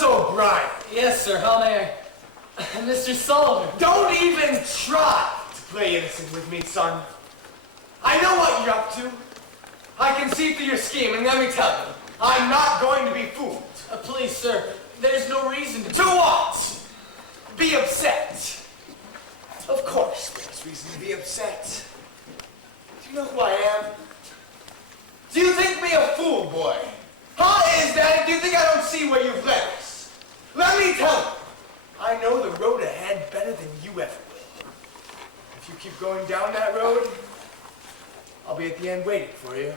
So, Brian. Yes, sir. How may I? Mr. Sullivan. Don't even try to play innocent with me, son. I know what you're up to. I can see through your scheme, and let me tell you, I'm not going to be fooled. Please, sir, there's no reason to... To what? Be upset. Of course there's reason to be upset. Do you know who I am? Do you think me a fool, boy? Huh, is that? Do you think I don't see where you've led us? Let me tell you, I know the road ahead better than you ever will. If you keep going down that road, I'll be at the end waiting for you.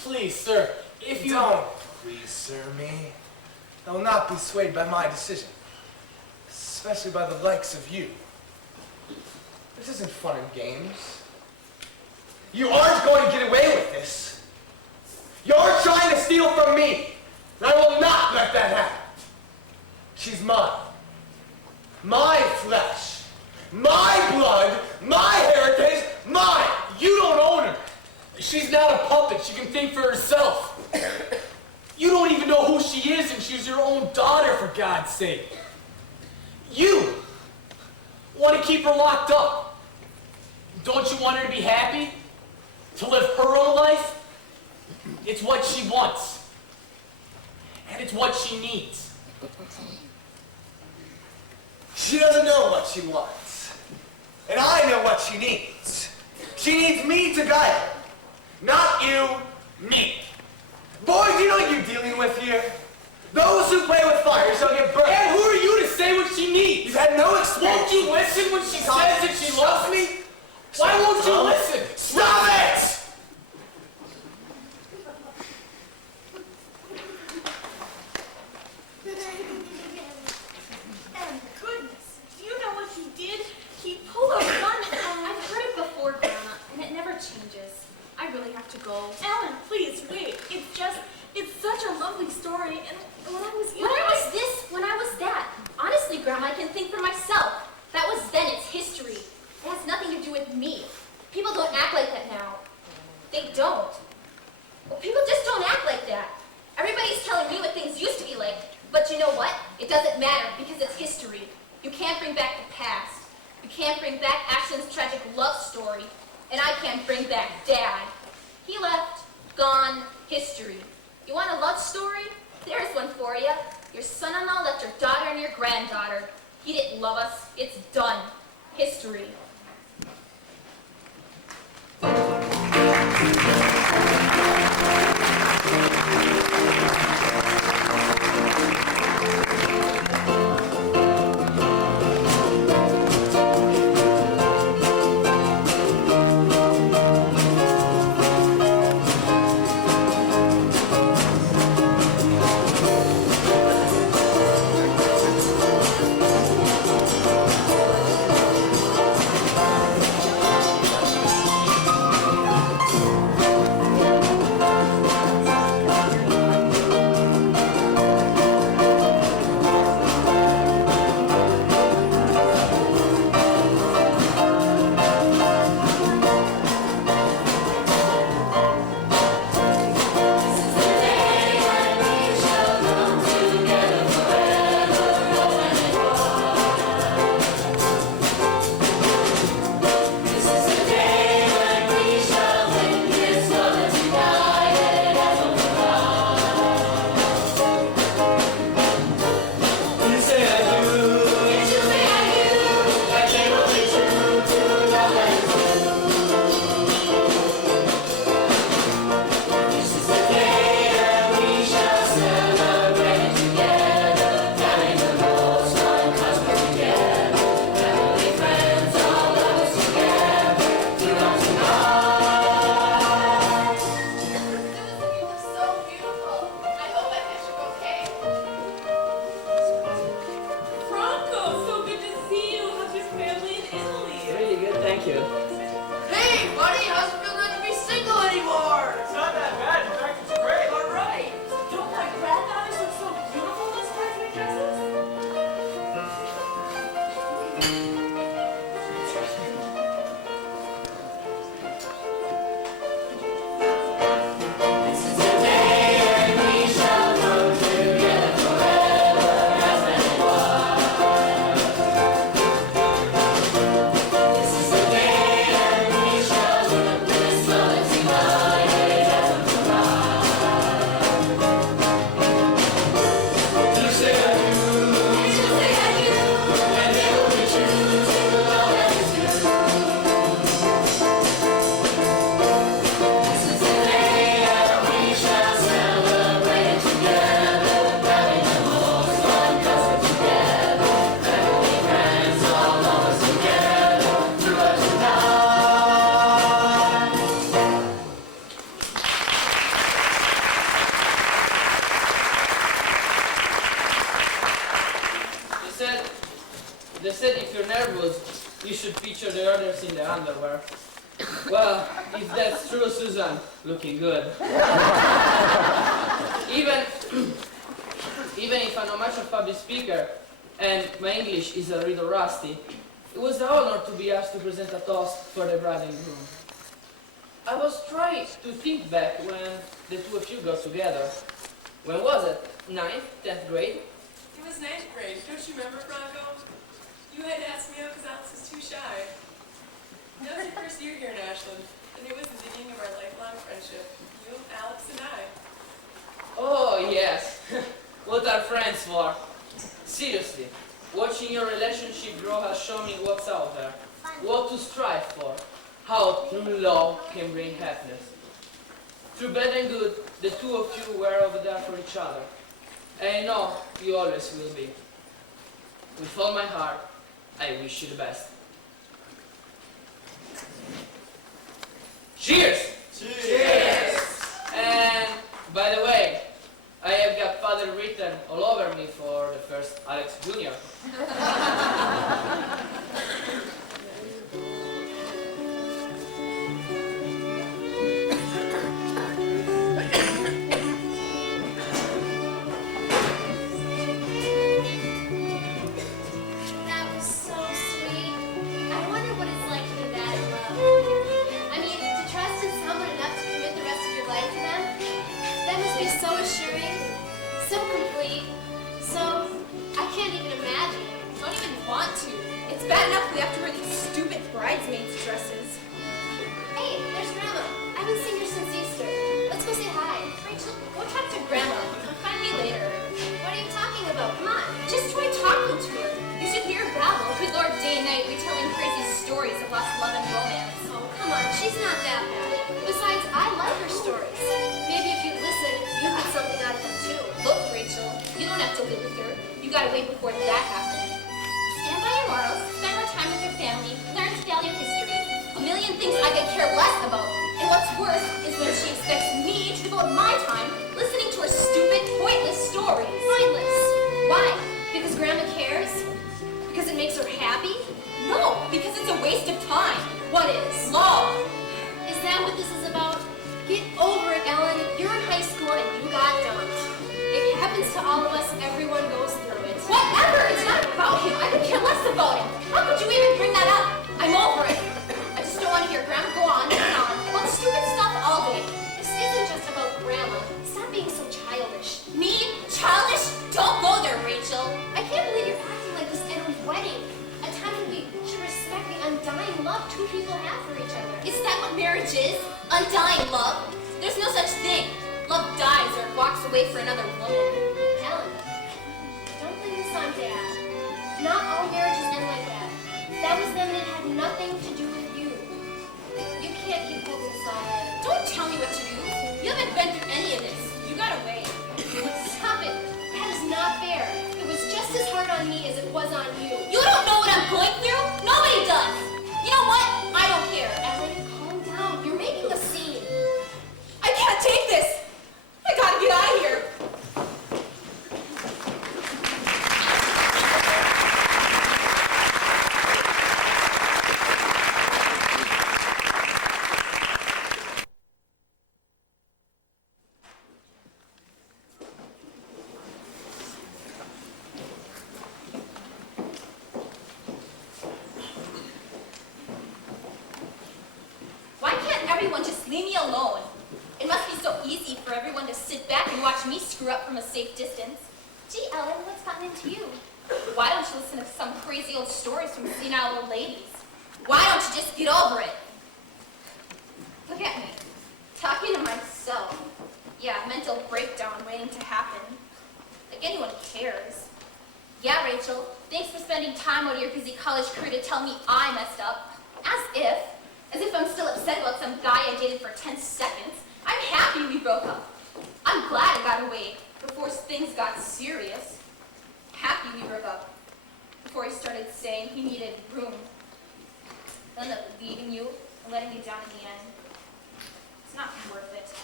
Please, sir, if you... Don't please, sir, me. I will not be swayed by my decision, especially by the likes of you. This isn't fun and games. You aren't going to get away with this. You're trying to steal from me, and I will not let that happen. She's mine. My flesh. My blood. My heritage. Mine. You don't own her. She's not a puppet. She can think for herself. You don't even know who she is, and she's your own daughter, for God's sake. You want to keep her locked up. Don't you want her to be happy? To live her own life? It's what she wants. And it's what she needs. She doesn't know what she wants. And I know what she needs. She needs me to guide her. Not you, me. Boys, you know what you're dealing with here? Those who play with fire shall get burned. And who are you to say what she needs? You've had no experience. Won't you listen when she says that she loves me? Why won't you listen? Stop it! Goodness, do you know what he did? He pulled a gun and... I've heard it before, Grandma, and it never changes. I really have to go. Ellen, please, wait. It's such a lovely story, and when I was young... When I was this, when I was that. Honestly, Grandma, I can think for myself. That was then, it's history. It has nothing to do with me. People don't act like that now. They don't. Well, people just don't act like that. Everybody's telling me what things used to be like. But you know what? It doesn't matter because it's history. You can't bring back the past. You can't bring back Ashland's tragic love story. And I can't bring back Dad. He left, gone, history. You want a love story? There's one for you. Your son-in-law left your daughter and your granddaughter. He didn't love us. It's done. History. nervous, you should feature the others in the underwear. Well, if that's true, Susan, looking good. Even if I'm not much of a public speaker, and my English is a little rusty, it was an honor to be asked to present a toast for the bride and groom. I was trying to think back when the two of you got together. When was it? 9th, 10th grade? It was 9th grade. Don't you remember, Bronco? You had to ask me out because Alex was too shy. That was your first year here in Ashland, and it was the beginning of our lifelong friendship. You, Alex, and I. Oh, yes. What are friends for? Seriously, watching your relationship grow has shown me what's out there, what to strive for, how true love can bring happiness. Through bad and good, the two of you were over there for each other. And I know you always will be. With all my heart, I wish you the best. Cheers! Cheers! And, by the way, I have got father written all over me for the first Alex Jr. That was so sweet. I wonder what it's like to be that in love. I mean, to trust in someone enough to commit the rest of your life to them, that must be so assuring, so complete, so I can't even imagine. Don't even want to. It's bad enough we have to wear these stupid bridesmaids dresses. Hey, there's Grandma. I haven't seen her since Easter. Let's go say hi. Rachel, go talk to Grandma. Come find me later. What are you talking about? Come on. Just try talking to her. You should hear her babble. Good Lord, day and night retelling crazy stories of lost love and romance. Oh, come on. She's not that bad. Besides, I like her stories. Maybe if you listen, you get something out of them too. Look, Rachel, you don't have to live with her. You gotta wait before that happens. Stand by your morals, spend more time with your family, learn to value history. A million things I could care less about. And what's worse is when she expects me to devote my time listening to her stupid, pointless stories. Pointless. Why? Because Grandma cares? Because it makes her happy? No, because it's a waste of time. What is? Love. Is that what this is about? Get over it, Ellen. You're in high school and you got dumped. It happens to all of us. Everyone goes through it. Whatever! It's not about him. I could care less about him. How could you even bring that up? I'm over it. I just don't want to hear Grandma go on and on about stupid stuff all day. This isn't just about Grandma. Stop being so childish. Me? Childish? Don't go there, Rachel. I can't believe you're acting like this at a wedding. A time when we should respect the undying love two people have for each other. Is that what marriage is? Undying love? There's no such thing. Love dies or walks away for another woman. Ellen, don't blame this on Dad. Not all marriages end like that. That was them and it had nothing to do with you. You can't keep holding this all in. Don't tell me what to do. You haven't been through any of this. You gotta wait. Stop it. That is not fair. It was just as hard on me as it was on you. You don't know what I'm going through? Nobody does. You know what? I don't care. Ellen, calm down. You're making a scene. I can't take this. I gotta get out of here. Why can't everyone just leave me alone? It must be so easy for everyone to sit back and watch me screw up from a safe distance. Gee, Ellen, what's gotten into you? Why don't you listen to some crazy old stories from senile old ladies? Why don't you just get over it? Look at me, talking to myself. Yeah, mental breakdown waiting to happen. Like anyone cares. Yeah, Rachel, thanks for spending time out of your busy college career to tell me I messed up. As if I'm still upset about some guy I dated for 10 seconds. I'm happy we broke up. I'm glad I got away before things got serious. Happy we broke up before he started saying he needed room. I ended up leaving you and letting you down in the end. It's not worth it.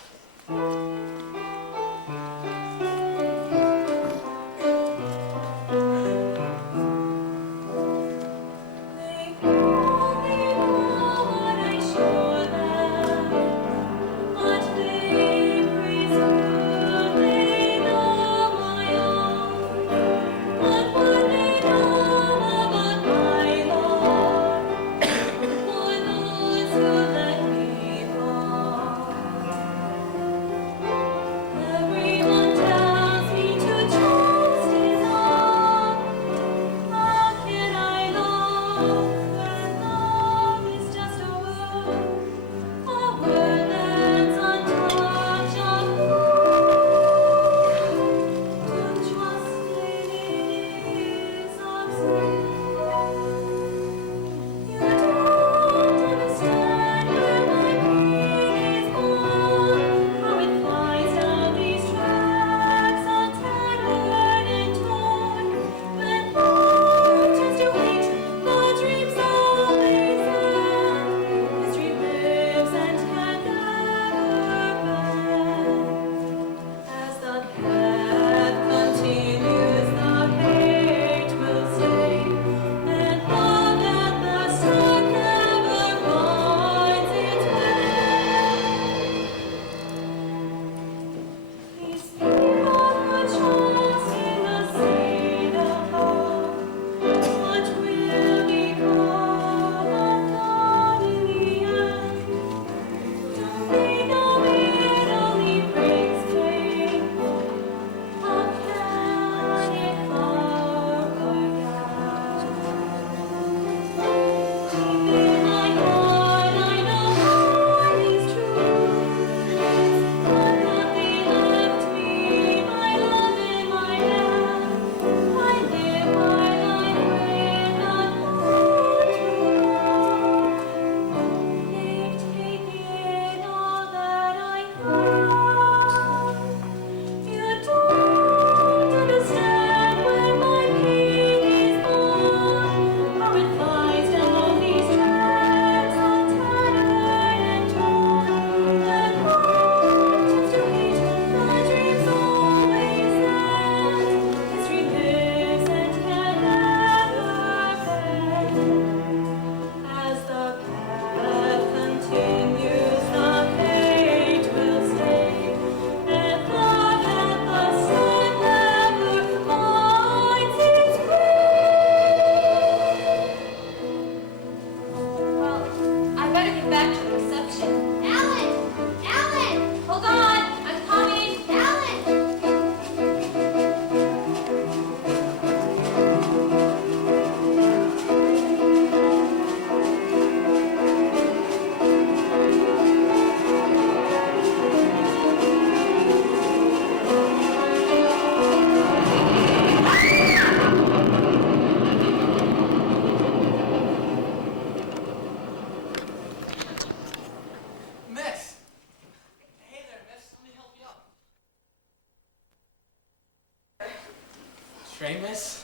Train, miss?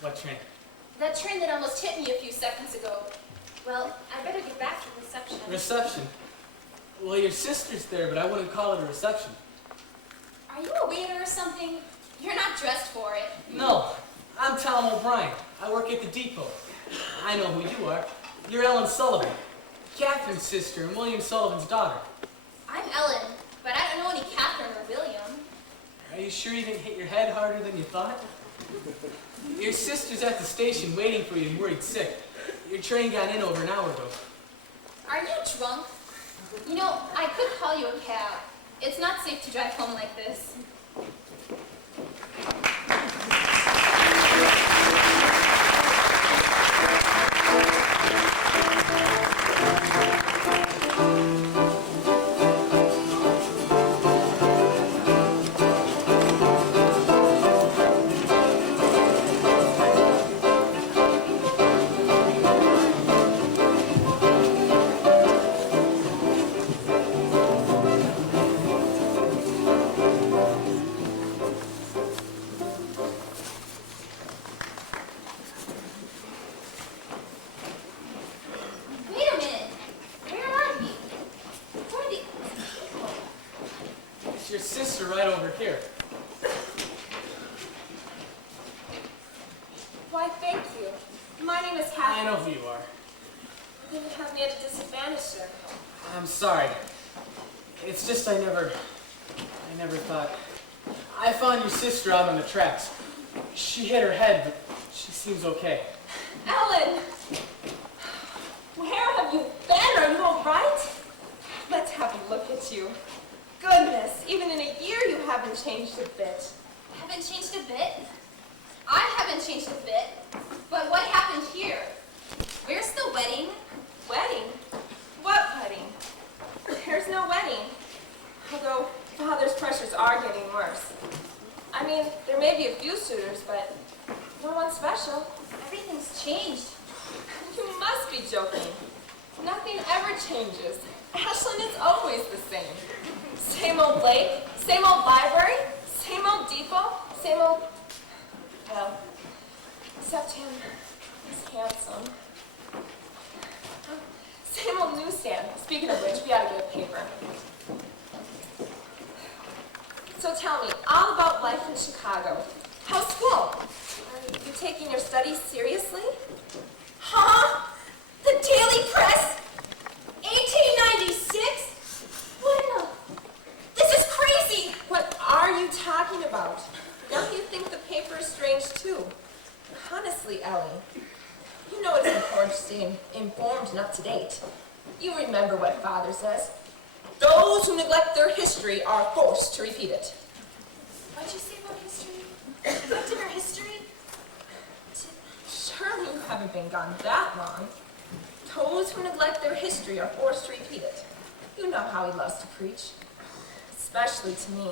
What train? That train that almost hit me a few seconds ago. Well, I better get back to reception. Reception? Well, your sister's there, but I wouldn't call it a reception. Are you a waiter or something? You're not dressed for it. No, I'm Tom O'Brien. I work at the depot. I know who you are. You're Ellen Sullivan, Catherine's sister and William Sullivan's daughter. I'm Ellen, but I don't know any Catherine or William. Are you sure you didn't hit your head harder than you thought? Your sister's at the station waiting for you and worried sick. Your train got in over an hour ago. Are you drunk? You know, I could call you a cab. It's not safe to drive home like this. Wait a minute. Where are we? Who are these people? It's your sister right over here. Why, thank you. My name is I Catherine. know who you are. You have me at a disadvantage, sir. I'm sorry. It's just I never thought. I found your sister out on the tracks. She hit her head, but she seems okay. Ellen! Where have you been? Are you all right? Let's have a look at you. Goodness, even in a year you haven't changed a bit. Haven't changed a bit? I haven't changed a bit. But what happened here? Where's the wedding? Wedding? What wedding? There's no wedding. Although Father's pressures are getting worse. I mean, there may be a few suitors, but no one special. Everything's changed. You must be joking. Nothing ever changes. Ashland is always the same. Same old lake, same old library, same old depot, same old... Well, except him. He's handsome. Same old newsstand. Speaking of which, we ought to get a paper. So tell me, all about life in Chicago. How's school? Are you taking your studies seriously? Huh? The Daily Press? 1896? What in the... This is crazy! What are you talking about? Now you think the paper is strange too. Honestly, Ellie, you know it's important to stay informed and up to date. You remember what Father says. Those who neglect their history are forced to repeat it. What'd you say about history? Neglecting our history? Surely you haven't been gone that long. Those who neglect their history are forced to repeat it. You know how he loves to preach. Especially to me.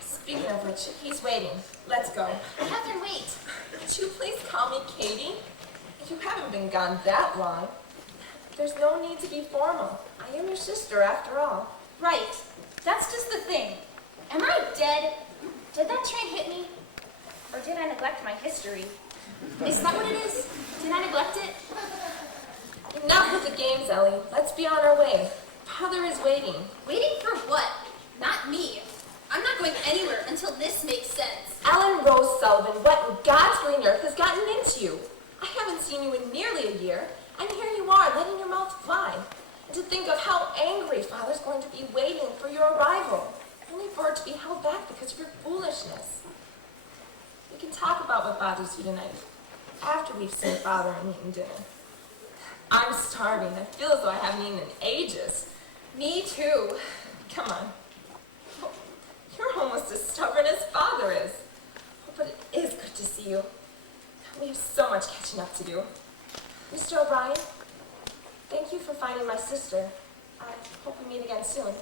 Speaking of which, he's waiting. Let's go. Catherine, wait. Could you please call me Katie? You haven't been gone that long. There's no need to be formal. I am your sister after all. Right. That's just the thing. Am I dead? Did that train hit me? Or did I neglect my history? Is that what it is? Did I neglect it? Enough with the games, Ellie. Let's be on our way. Father is waiting. Waiting for what? Not me. I'm not going anywhere until this makes sense. Ellen Rose Sullivan, what in God's green earth has gotten into you? I haven't seen you in nearly a year, and here you are letting your mouth fly. And to think of how angry Father's going to be waiting for your arrival, only for it to be held back because of your foolishness. We can talk about what bothers you tonight, after we've seen Father and eaten dinner. I'm starving. I feel as though I haven't eaten in ages. Me too. Come on. You're almost as stubborn as Father is. But it is good to see you. We have so much catching up to do. Mr. O'Brien, thank you for finding my sister. I hope we meet again soon.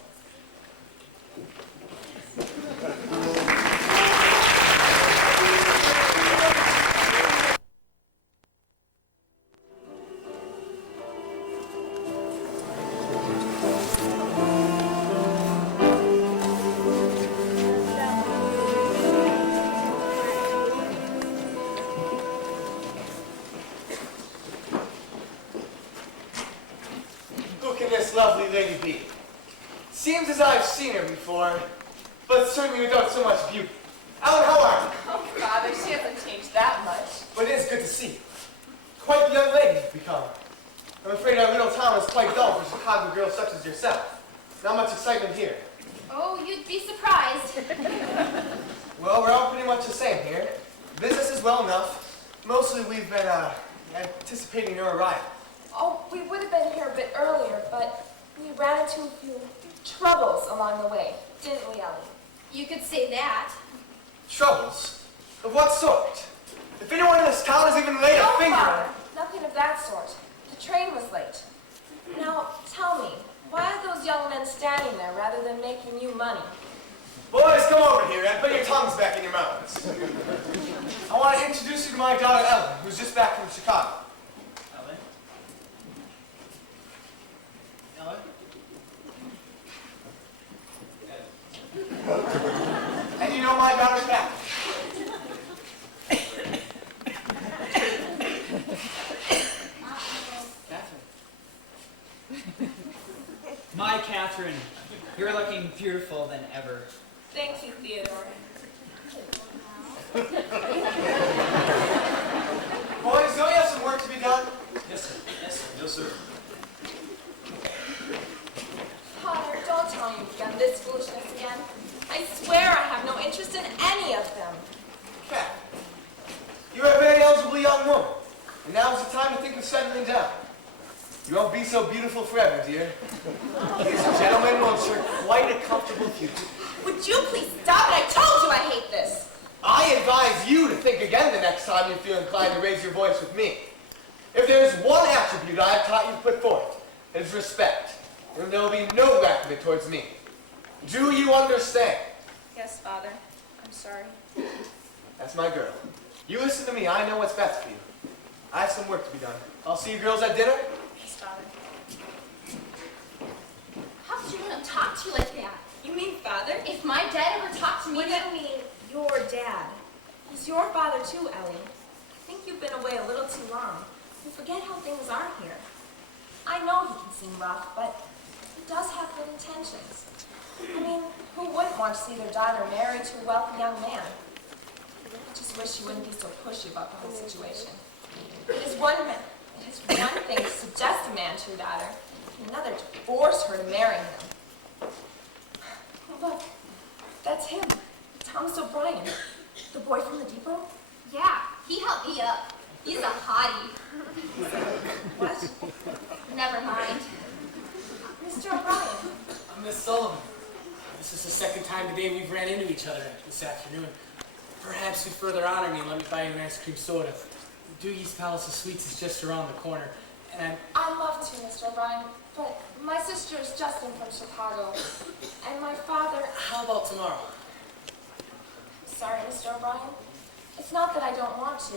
seems as I've seen her before, but certainly without so much beauty. Alan, how are you? Oh, Father, she hasn't changed that much. But it is good to see you. Quite the young lady you've become. I'm afraid our little town is quite dull for Chicago girls such as yourself. Not much excitement here. Oh, you'd be surprised. Well, we're all pretty much the same here. Business is well enough. Mostly we've been anticipating your arrival. Oh, we would have been here a bit earlier, but we ran into a few troubles along the way, didn't we, Ellie? You could say that. Troubles? Of what sort? If anyone in this town has even laid a No, finger Father, on it. nothing of that sort. The train was late. Now, tell me, why are those young men standing there rather than making you money? Boys, come over here and put your tongues back in your mouths. I want to introduce you to my daughter Ellen, who's just back from Chicago. Ellen? Ellen? And you know my daughter Pat. My Catherine, you're looking beautiful than ever. Thank you, Theodore. Boys, don't you have some work to be done? Yes, sir. Yes, sir. Yes, sir. Father, don't tell me you've done this foolishness again. I swear I have no interest in any of them. Pat, you're a very eligible young woman, and now's the time to think of settling down. You won't be so beautiful forever, dear. Ladies and gentlemen, will ensure quite a comfortable future. Would you please stop it? I told you I hate this. I advise you to think again the next time you feel inclined to raise your voice with me. If there is one attribute I have taught you to put forth, it is respect. And there will be no lack of it towards me. Do you understand? Yes, Father. I'm sorry. That's my girl. You listen to me. I know what's best for you. I have some work to be done. I'll see you girls at dinner. Yes, Father. How could you let him talk to you like that? You mean Father? If my dad ever talked to me, What do you mean, your dad? He's your father too, Ellie. I think you've been away a little too long. You forget how things are here. I know he can seem rough, but he does have good intentions. I mean, who wouldn't want to see their daughter married to a wealthy young man? I just wish he wouldn't be so pushy about the whole situation. It is one thing to suggest a man to your daughter, and another to force her to marry him. Look, that's him, Thomas O'Brien, the boy from the depot. yeah, he helped me up. He's a hottie. What? Never mind. Mr. O'Brien. Miss Sullivan. This is the second time today we've ran into each other this afternoon. Perhaps you'd further honor me and let me buy you an ice cream soda. Doogie's Palace of Sweets is just around the corner, and I'd love to, Mr. O'Brien, but my sister is Justin from Chicago, and my father... how about tomorrow? Sorry, Mr. O'Brien. It's not that I don't want to.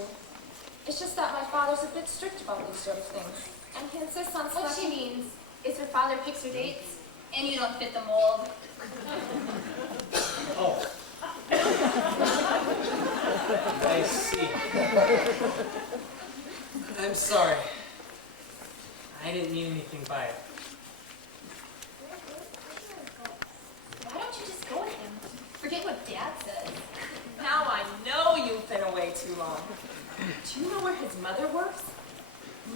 It's just that my father's a bit strict about these sort of things, and he insists on What she selecting... means is her father picks her dates, and you don't fit the mold. Oh. I see. I'm sorry. I didn't mean anything by it. Why don't you just go with him? Forget what Dad says. Now I know you've been away too long. Do you know where his mother works?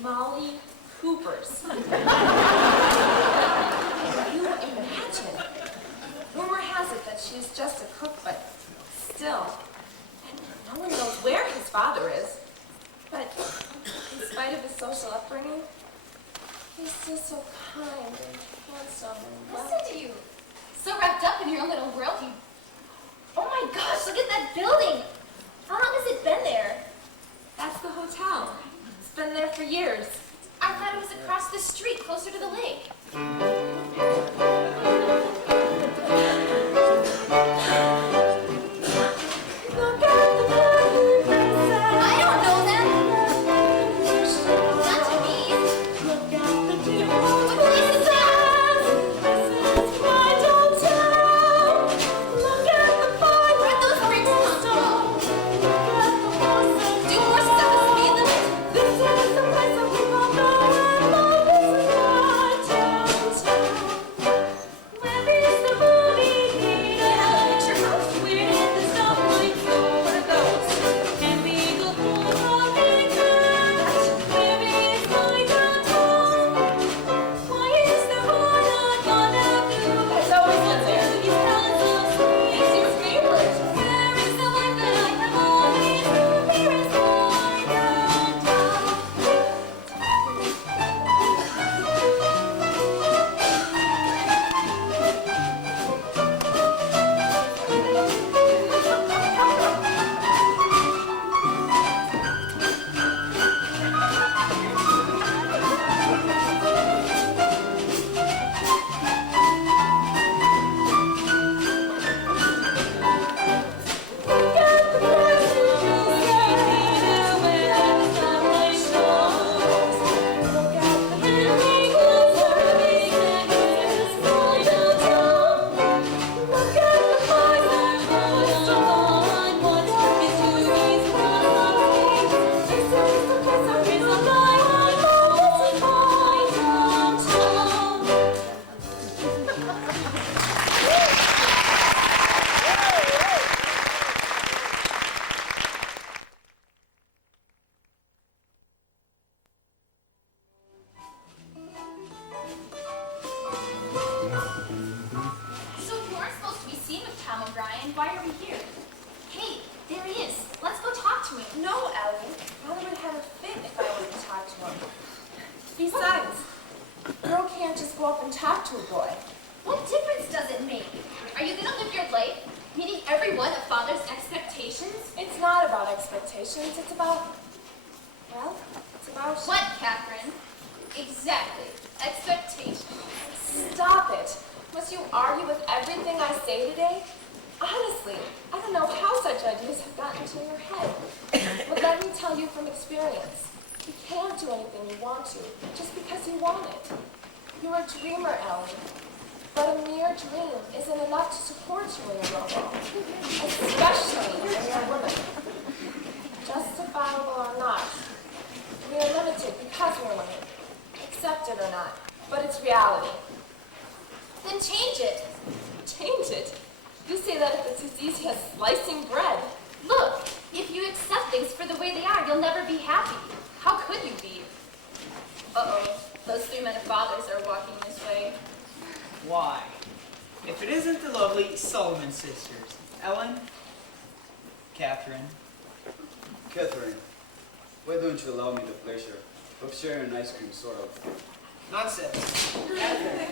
Molly Cooper's. You imagine. Rumor has it that she is just a cook, but still. And no one knows where his father is. But in spite of his social upbringing, he's still so kind and handsome and well. Listen to you. So wrapped up in your own little world, you... Oh my gosh, look at that building! How long has it been there? That's the hotel. It's been there for years. I thought it was across the street, closer to the lake. Look at the blue I don't know them. Not to me. Look at the dew. What place is that? This is my Tom O'Brien. Why are we here? Hey, there he is. Let's go talk to him. No, Ellie. Father would have a fit if I went to talk to him. Besides, a girl can't just go up and talk to a boy. What difference does it make? Are you gonna live your life meeting every one of Father's expectations? It's not about expectations. It's about, well, it's about... What, Catherine? Exactly. Expectations. Stop it. Must you argue with everything I say today? Honestly, I don't know how such ideas have gotten into your head. But let me tell you from experience, you can't do anything you want to just because you want it. You're a dreamer, Ellen. But a mere dream isn't enough to support you in your role, especially when you're a woman. Justifiable or not, we are limited because we're women. Accept it or not, but it's reality. Then change it. Change it? You say that if it's as easy as slicing bread. Look, if you accept things for the way they are, you'll never be happy. How could you be? Uh-oh, those three men of fathers are walking this way. Why? If it isn't the lovely Sullivan sisters, Ellen, Catherine. Catherine, why don't you allow me the pleasure of sharing an ice cream, sort of? Nonsense. Catherine,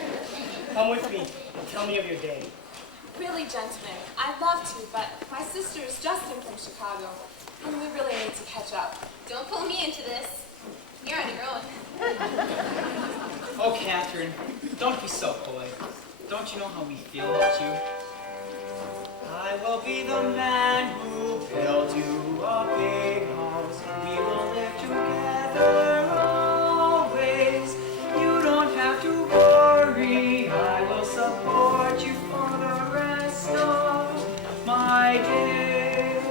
come with me and tell me of your day. Really, gentlemen, I'd love to, but my sister is just in from Chicago, and we really need to catch up. Don't pull me into this. You're on your own. Oh, Catherine, don't be so coy. Don't you know how we feel about you? I will be the man who built you a big house. We will live together always. You don't have to worry. I will support you for the rest of my day.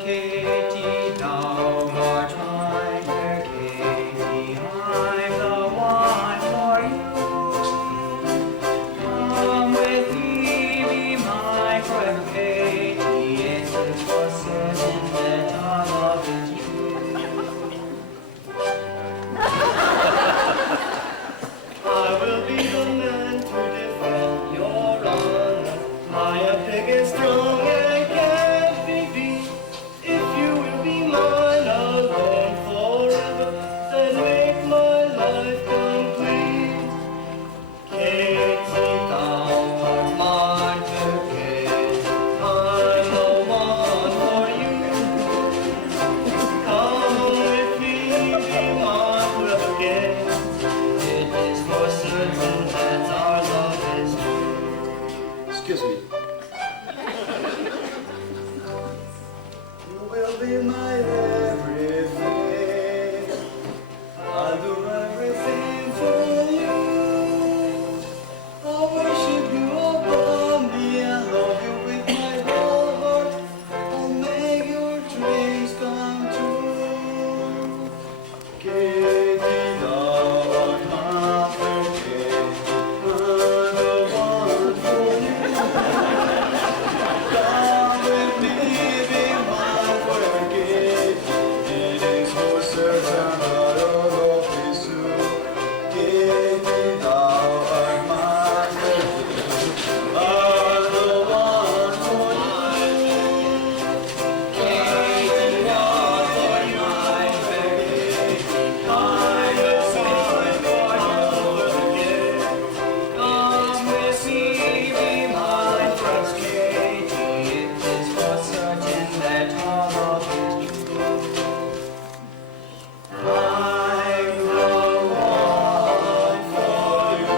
Katie, thou art mine, fair Katie, I'm the one for you. Come with me, be mine forever, Katie. It is for certain that our love is I will be the man to defend your honor. I am big and strong and can't be beat. If you will be mine alone forever, then make my life complete. Katie, thou art mine, fair Katie, I'm the one for you. Come with me, be mine forever, Katie. It is for certain that our love is true. Excuse me. You will be my everything. I'll do everything for you. I'll worship you above me and love you with my whole heart. I'll make your dreams come true. Katie, thou art my fair Katie, I'm the one for you. Come with me, be mine forever, Katie. It is for certain that our love is true. Katie, thou art my fair Katie, I'm the one for you. Katie, thou art my fair Katie, I'm the one for you. Come with me, be mine forever, Katie. It is for certain that our love is true. I'm the one for you.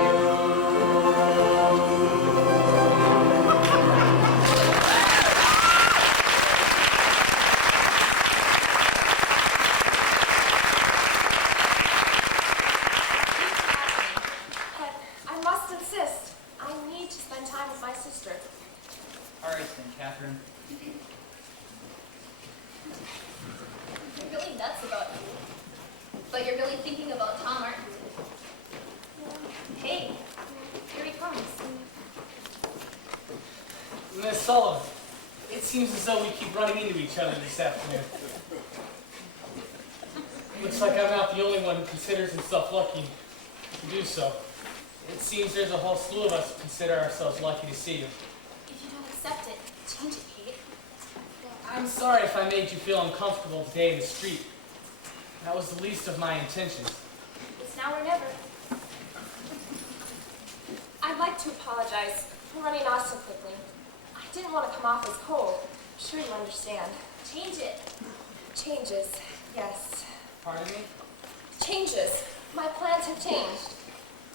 But I must insist, I need to spend time with my sister. All right then, Catherine. You're really nuts about you. But you're really thinking about Tom, aren't you? Hey, here he comes. Miss Sullivan, it seems as though we keep running into each other this afternoon. Looks like I'm not the only one who considers himself lucky to do so. It seems there's a whole slew of us who consider ourselves lucky to see you. If you don't accept it, change it, Kate. I'm sorry if I made you feel uncomfortable today in the street. That was the least of my intentions. It's now or never. I'd like to apologize for running off so quickly. I didn't want to come off as cold. I'm sure you understand. Change it. Changes, yes. Pardon me? Changes. My plans have changed.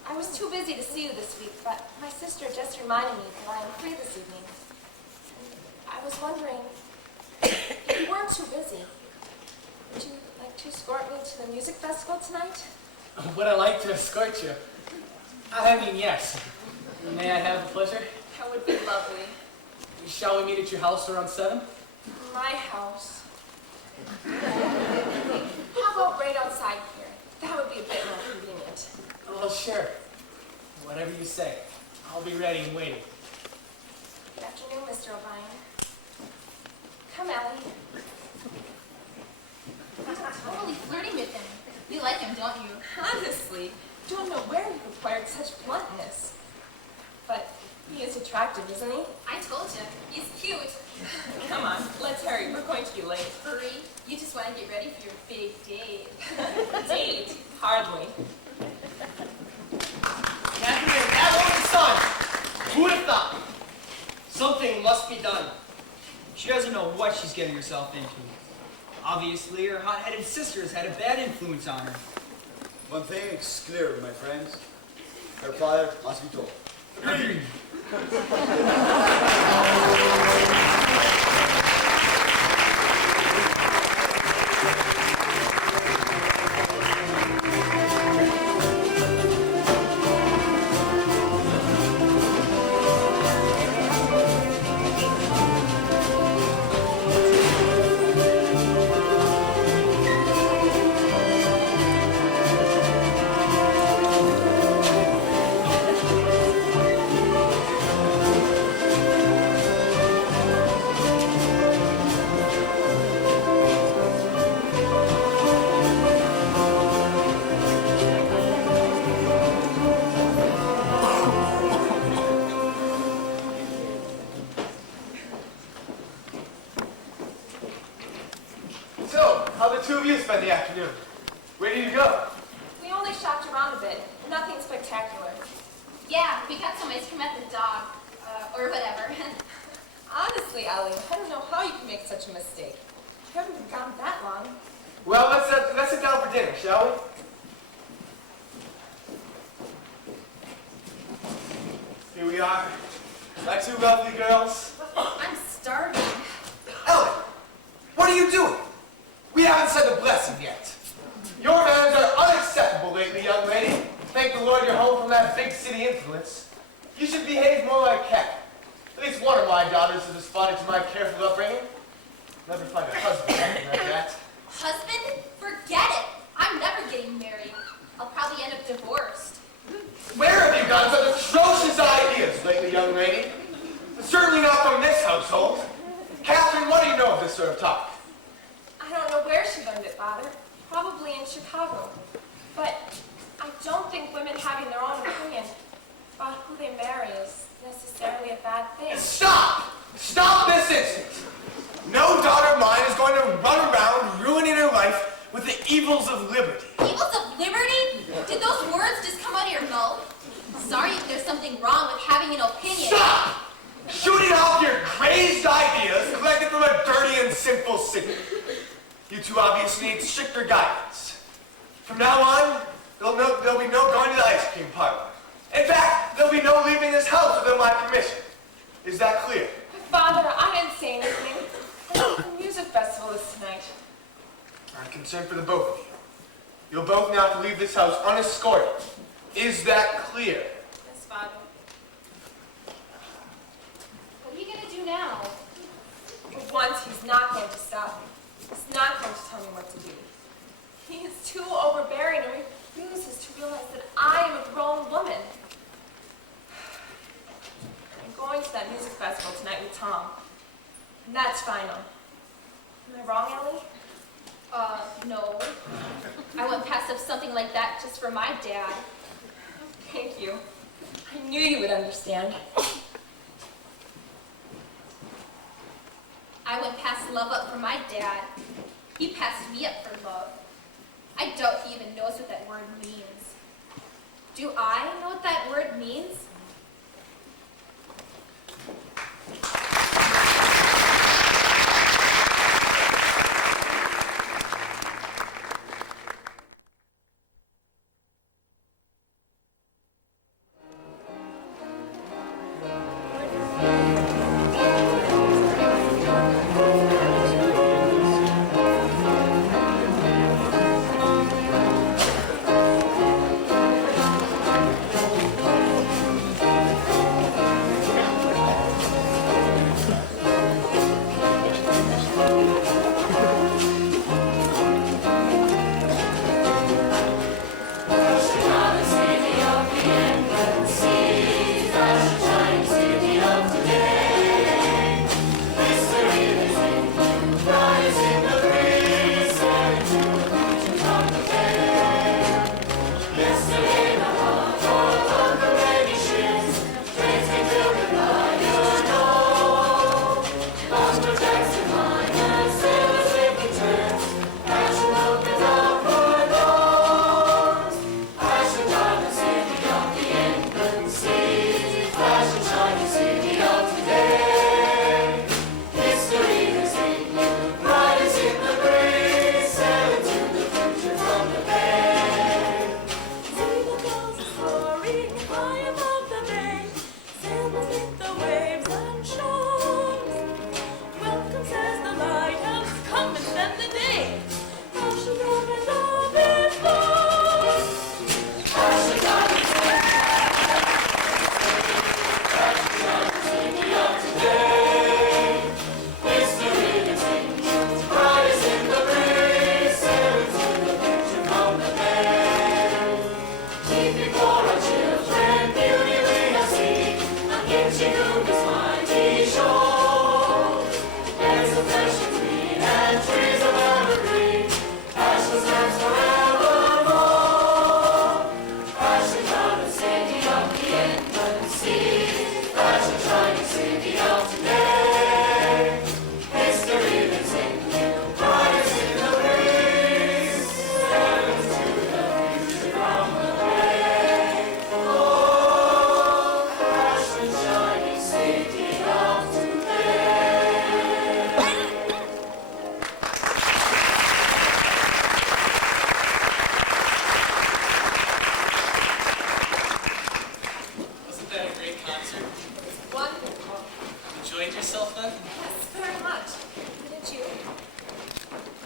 I was too busy to see you this week, but my sister just reminded me that I am free this evening. And I was wondering, if you weren't too busy, would you like to escort me to the music festival tonight? Would I like to escort you? I mean, yes. May I have the pleasure? That would be lovely. Shall we meet at your house around 7? My house. How about right outside here? That would be a bit more convenient. Well, sure. Whatever you say. I'll be ready and waiting. Good afternoon, Mr. O'Brien. Come, Ellie. You're totally flirting with him. You like him, don't you? Honestly, don't know where you acquired such bluntness. But he is attractive, isn't he? I told you. He's cute. Come on, let's hurry. We're going to be late. Hurry. You just want to get ready for your big date. Date? Hardly. Catherine, that woman's son! Who would have thought? Something must be done. She doesn't know what she's getting herself into. Obviously, her hot-headed sister has had a bad influence on her. One thing is clear, my friends. Her father must be told. Agreed. So, how the two of you spend the afternoon? Where did you go? We only shopped around a bit. Nothing spectacular. Yeah, we got some ice cream at the dog. Or whatever. Honestly, Ellie, I don't know how you can make such a mistake. You haven't been gone that long. Well, let's sit down for dinner, shall we? Here we are. My two lovely girls. I'm starving. Ellen, what are you doing? We haven't said the blessing yet. Your manners are unacceptable lately, young lady. Thank the Lord you're home from that big city influence. You should behave more like Cat. At least one of my daughters has responded to my careful upbringing. Never find a husband like that. Husband? Forget it. I'm never getting married. I'll probably end up divorced. Where have you gotten such atrocious ideas lately, young lady? Certainly not from this household. Catherine, what do you know of this sort of talk? I don't know where she learned it, Father. Probably in Chicago. But I don't think women having their own opinion about who they marry is necessarily a bad thing. Stop! Stop this instant! No daughter of mine is going to run around ruining her life with the evils of liberty. Evils of liberty? Did those words just come out of your mouth? Sorry if there's something wrong with having an opinion. Stop! Shooting off your crazed ideas collected from a dirty and sinful city. You two obviously need stricter guidance. From now on, there'll be no going to the ice cream parlor. In fact, there'll be no leaving this house without my permission. Is that clear? Father, I didn't say anything. The music festival is tonight. I'm concerned for the both of you. You'll both now have to leave this house unescorted. Is that clear? Yes, Father. What are you going to do now? For once, he's not going to stop me. He's not going to tell me what to do. He is too overbearing and refuses to realize that I am a grown woman. I'm going to that music festival tonight with Tom. And that's final. Am I wrong, Ellie? No. I wouldn't pass up something like that just for my dad. Thank you. I knew you would understand. I wouldn't pass love up for my dad. He passed me up for love. I doubt he even knows what that word means. Do I know what that word means?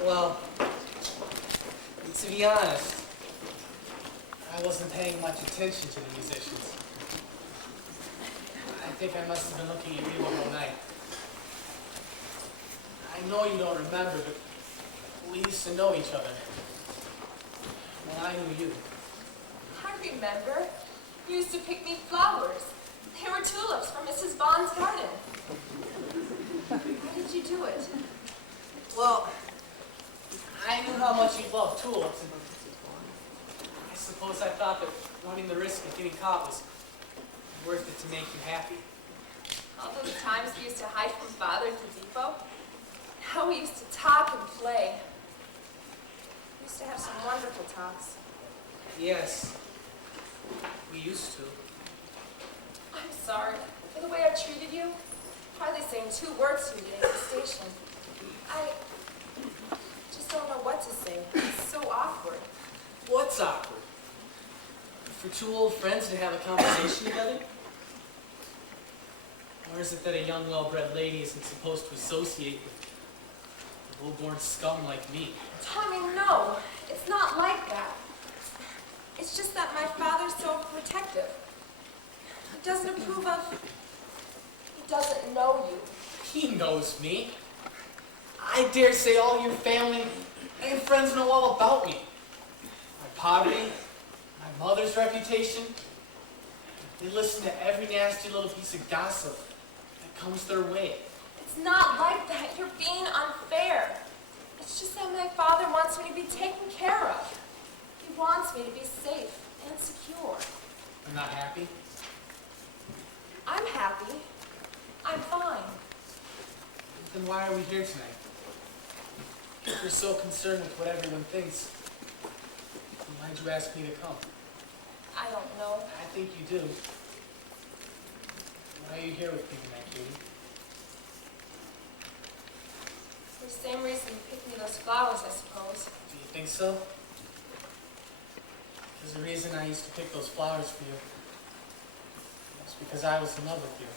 Well, to be honest, I wasn't paying much attention to the musicians. I think I must have been looking at you the whole night. I know you don't remember, but we used to know each other. Well, I knew you. I remember. You used to pick me flowers. They were tulips from Mrs. Bond's garden. How did you do it? Well, I knew how much you loved tulips, and I suppose I thought that running the risk of getting caught was worth it to make you happy. All those times we used to hide from Father at the depot. How we used to talk and play. We used to have some wonderful talks. Yes, we used to. I'm sorry for the way I treated you. Hardly saying 2 words to you today at the station. I just don't know what to say. It's so awkward. What's awkward? For 2 old friends to have a conversation together? Or is it that a young, well-bred lady isn't supposed to associate with low-born scum like me? Tommy, no. It's not like that. It's just that my father's so protective. He doesn't approve of... He doesn't know you. He knows me. I dare say all your family and friends know all about me. My poverty, my mother's reputation. They listen to every nasty little piece of gossip that comes their way. It's not like that. You're being unfair. It's just that my father wants me to be taken care of. He wants me to be safe and secure. I'm not happy. I'm happy. I'm fine. Then why are we here tonight? If you're so concerned with what everyone thinks, then why'd you ask me to come? I don't know. I think you do. Why are you here with me tonight, Katie? For the same reason you picked me those flowers, I suppose. Do you think so? There's a reason I used to pick those flowers for you. It's because I was in love with you.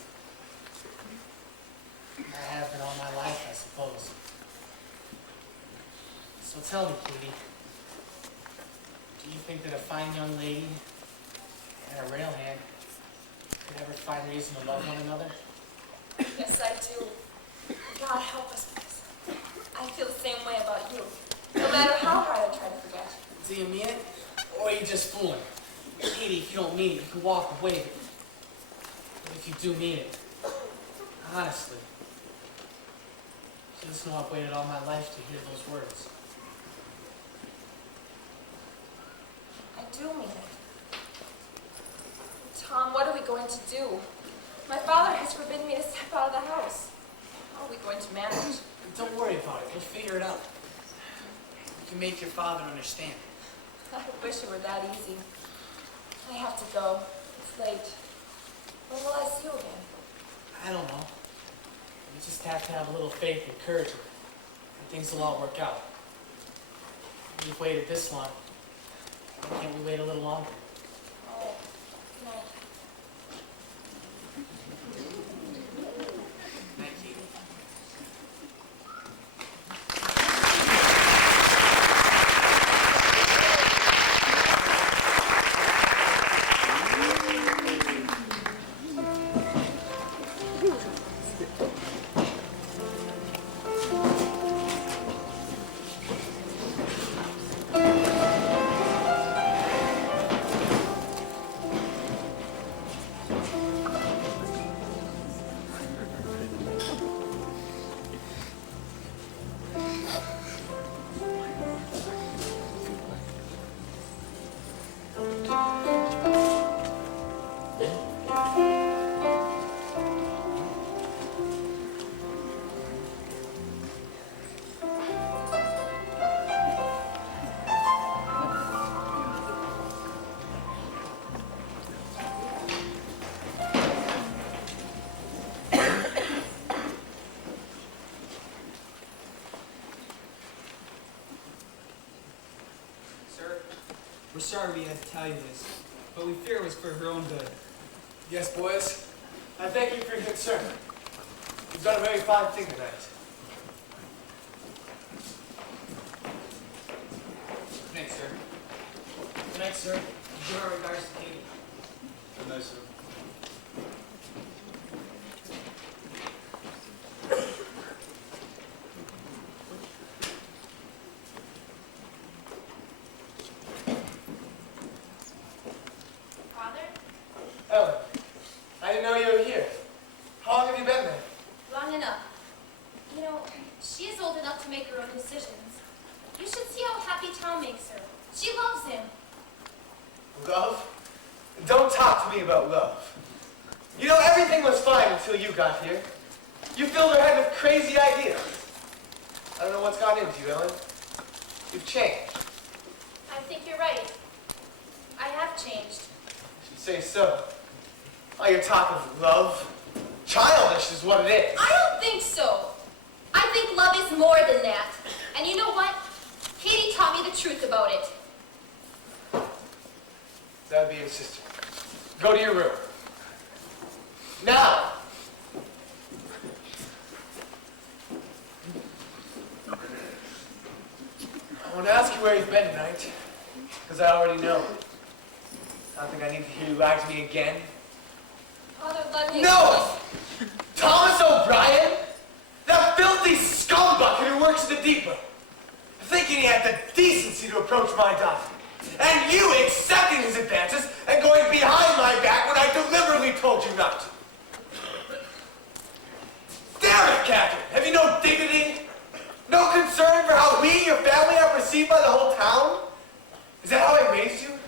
I have been all my life, I suppose. So tell me, Katie, do you think that a fine young lady and a railhead could ever find reason to love one another? Yes, I do. God help us, please. I feel the same way about you. No matter how hard I try to forget. Do you mean it? Or are you just fooling? Katie, if you don't mean it, you can walk away. But if you do mean it, honestly, just know I've waited all my life to hear those words. I do mean it. Tom, what are we going to do? My father has forbidden me to step out of the house. How are we going to manage? Don't worry about it. We'll figure it out. You can make your father understand. I wish it were that easy. I have to go. It's late. When will I see you again? I don't know. You just have to have a little faith and courage, and things will all work out. We've waited this long. Why can't we wait a little longer? Oh, good night. Night, Katie. We're sorry we had to tell you this, but we fear it was for her own good. Yes, boys. I thank you for your concern. You've done a very fine thing tonight. Good night, sir. Good night, sir. Give our regards to Katie. Good night, sir. Father? Ellen, I didn't know you were here. How long have you been there? Long enough. You know, she is old enough to make her own decisions. You should see how happy Tom makes her. She loves him. Love? Don't talk to me about love. You know, everything was fine until you got here. You filled her head with crazy ideas. I don't know what's gone into you, Ellen. You've changed. I think you're right. I have changed. I should say so. All your talk of love, childish is what it is. I don't think so. I think love is more than that. And you know what? Katie taught me the truth about it. That would be your sister. Go to your room. Now! I want to ask you where you've been tonight, because I already know. I don't think I need to hear you lie to me again. Father, let me... No! Thomas O'Brien? That filthy scumbucket who works at the depot. Thinking he had the decency to approach my daughter. And you accepting his advances and going behind my back when I deliberately told you not to. Damn it, Captain! Have you no dignity? No concern for how we, your family, are perceived by the whole town? Is that how I raised you?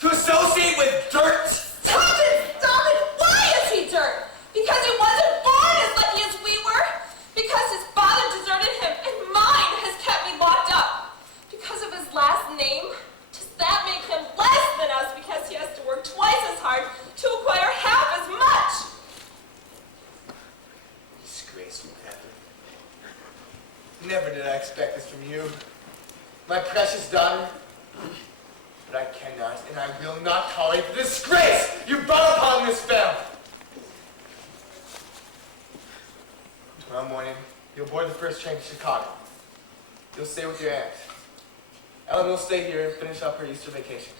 To associate with dirt? Stop it! Stop it! Why is he dirt? Because he wasn't born as lucky as we were? Never did I expect this from you, my precious daughter. But I cannot and I will not tolerate the disgrace you brought upon this family. Tomorrow morning, you'll board the first train to Chicago. You'll stay with your aunt. Ellen will stay here and finish up her Easter vacation.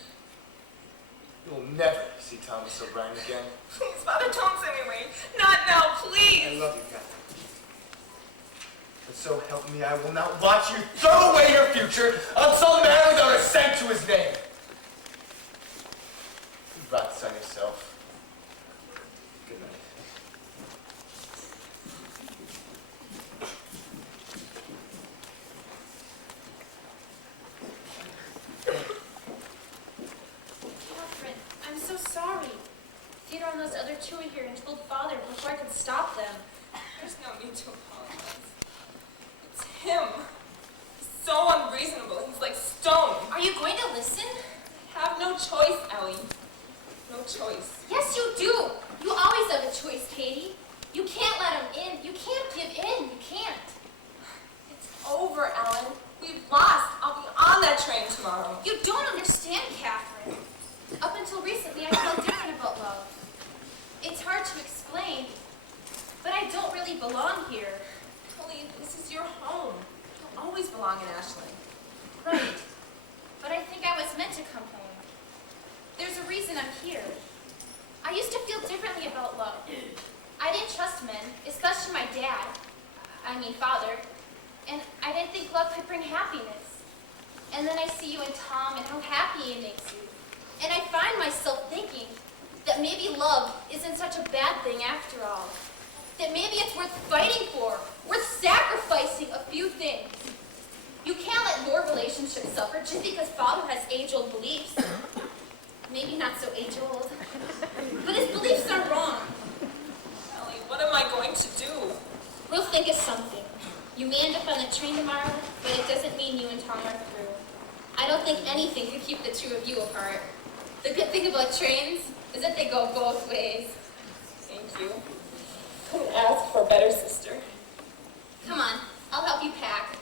You will never see Thomas O'Brien again. Please, Father, don't send me away. Not now, please. I love you, Catherine. But so help me, I will not watch you throw away your future on some man without a cent to his name. You brought this on yourself. Good night. Catherine, I'm so sorry. Theodore and those other two are here and told Father before I could stop them. There's no need to apologize. It's him. He's so unreasonable. He's like stone. Are you going to listen? I have no choice, Ellie. No choice. Yes, you do. You always have a choice, Katie. You can't let him in. You can't give in. You can't. It's over, Ellen. We've lost. I'll be on that train tomorrow. You don't understand, Catherine. Up until recently, I felt different about love. It's hard to explain, but I don't really belong here. Ellie, this is your home. You'll always belong in Ashland. Right. But I think I was meant to come home. There's a reason I'm here. I used to feel differently about love. I didn't trust men, especially my dad. Father. And I didn't think love could bring happiness. And then I see you and Tom and how happy it makes you. And I find myself thinking that maybe love isn't such a bad thing after all. That maybe it's worth fighting for, worth sacrificing a few things. You can't let your relationship suffer just because Father has age-old beliefs. Maybe not so age-old, but his beliefs are wrong. Ellie, what am I going to do? We'll think of something. You may end up on the train tomorrow, but it doesn't mean you and Tom are through. I don't think anything could keep the two of you apart. The good thing about trains is that they go both ways. Thank you. Couldn't ask for a better sister. Come on, I'll help you pack.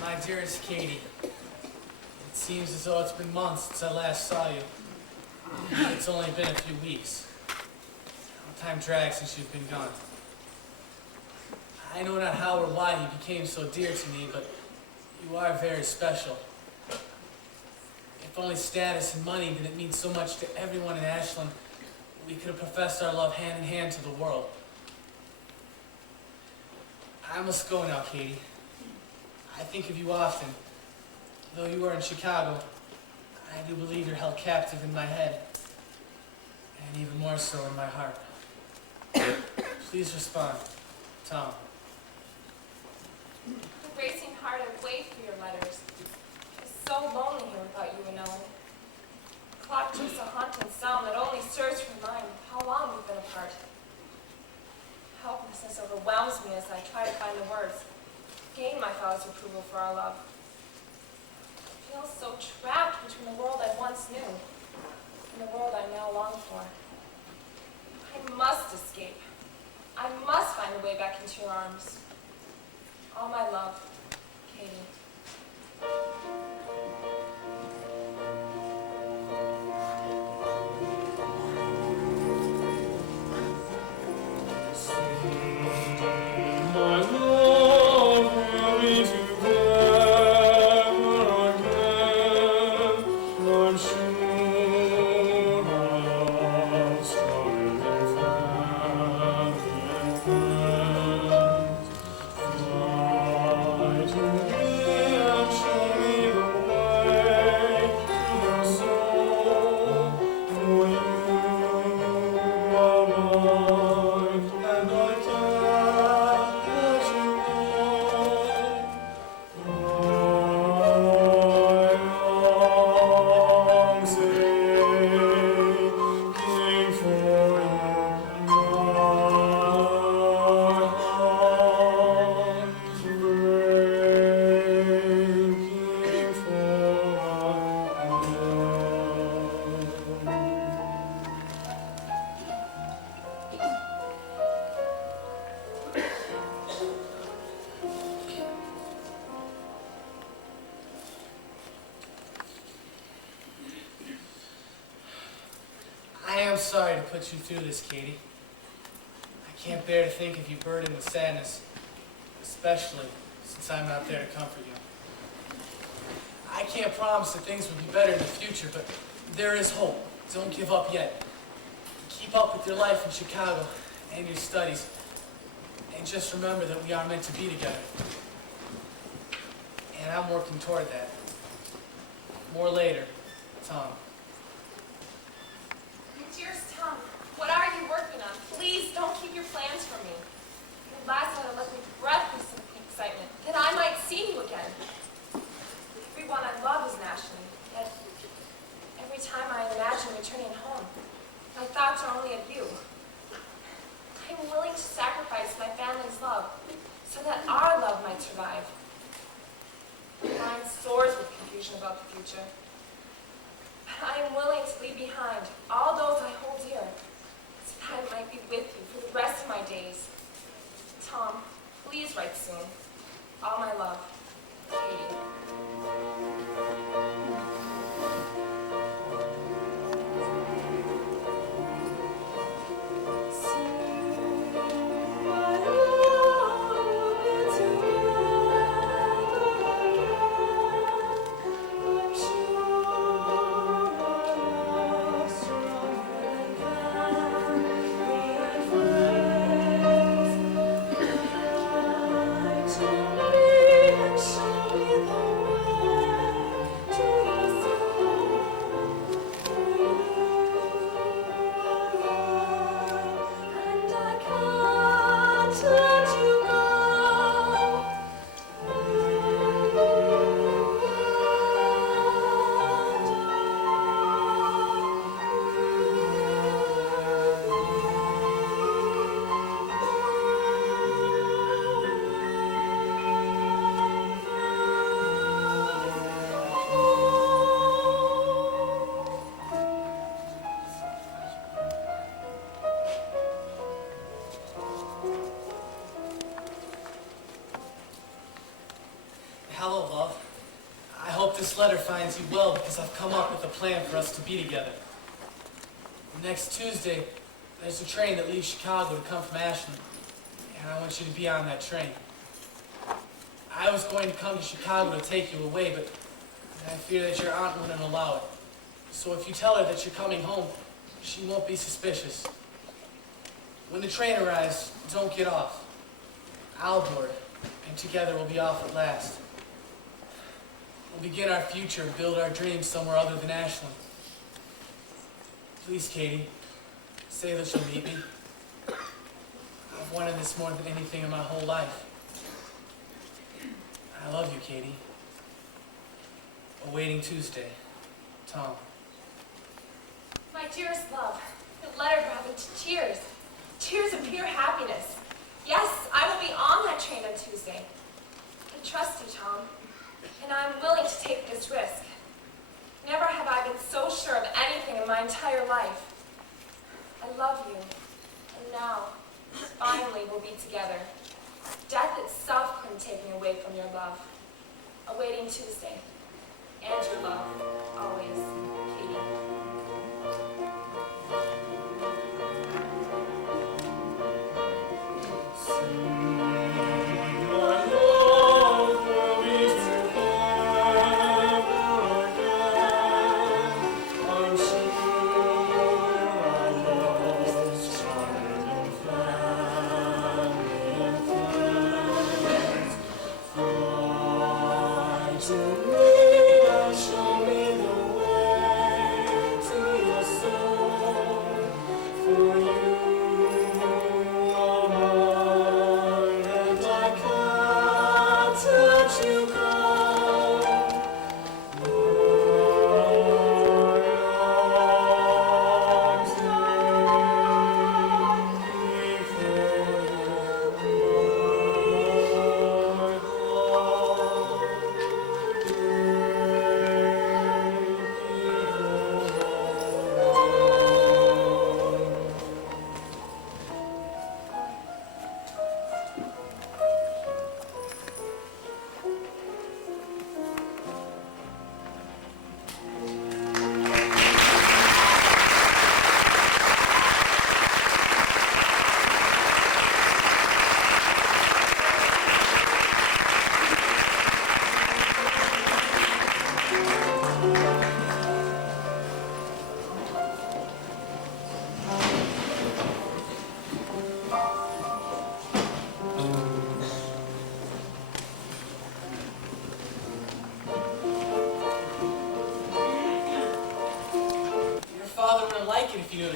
My dearest Katie, it seems as though it's been months since I last saw you. It's only been a few weeks. Time drags since you've been gone. I know not how or why you became so dear to me, but you are very special. If only status and money didn't mean so much to everyone in Ashland, we could have professed our love hand in hand to the world. I must go now, Katie. I think of you often. Though you are in Chicago, I do believe you're held captive in my head, and even more so in my heart. Please respond, Tom. The racing heart I wait for your letters. It's so lonely here without you and Ellen. The clock ticks a haunting sound that only serves to remind how long we've been apart. Helplessness overwhelms me as I try to find the words, gain my father's approval for our love. I feel so trapped between the world I once knew and the world I now long for. I must escape. I must find a way back into your arms. All my love, Katie. Thank you. sorry to put you through this, Katie. I can't bear to think of you burdened with sadness, especially since I'm not there to comfort you. I can't promise that things will be better in the future, but there is hope. Don't give up yet. Keep up with your life in Chicago and your studies, and just remember that we are meant to be together. And I'm working toward that. More later, Tom. Dearest Tom, what are you working on? Please don't keep your plans from me. Last night I left me breathless in excitement that I might see you again. Everyone I love is in Ashland, yet every time I imagine returning home, my thoughts are only of you. I am willing to sacrifice my family's love so that our love might survive. My mind soars with confusion about the future. I am willing to leave behind all those I hold dear, so that I might be with you for the rest of my days. Tom, please write soon. All my love, Katie. Hello, love. I hope this letter finds you well because I've come up with a plan for us to be together. Next Tuesday, there's a train that leaves Chicago to come from Ashland, and I want you to be on that train. I was going to come to Chicago to take you away, but I fear that your aunt wouldn't allow it. So if you tell her that you're coming home, she won't be suspicious. When the train arrives, don't get off. I'll board, and together we'll be off at last. We'll begin our future and build our dreams somewhere other than Ashland. Please, Katie, say that you'll meet me. I've wanted this more than anything in my whole life. I love you, Katie. Awaiting Tuesday, Tom. My dearest love, the letter brought me to tears. Tears of pure happiness. Yes, I will be on that train on Tuesday. I trust you, Tom, and I am willing to take this risk. Never have I been so sure of anything in my entire life. I love you, and now, finally, we'll be together. Death itself couldn't take me away from your love. Awaiting Tuesday, and your love, always, Katie. To me, show me the way.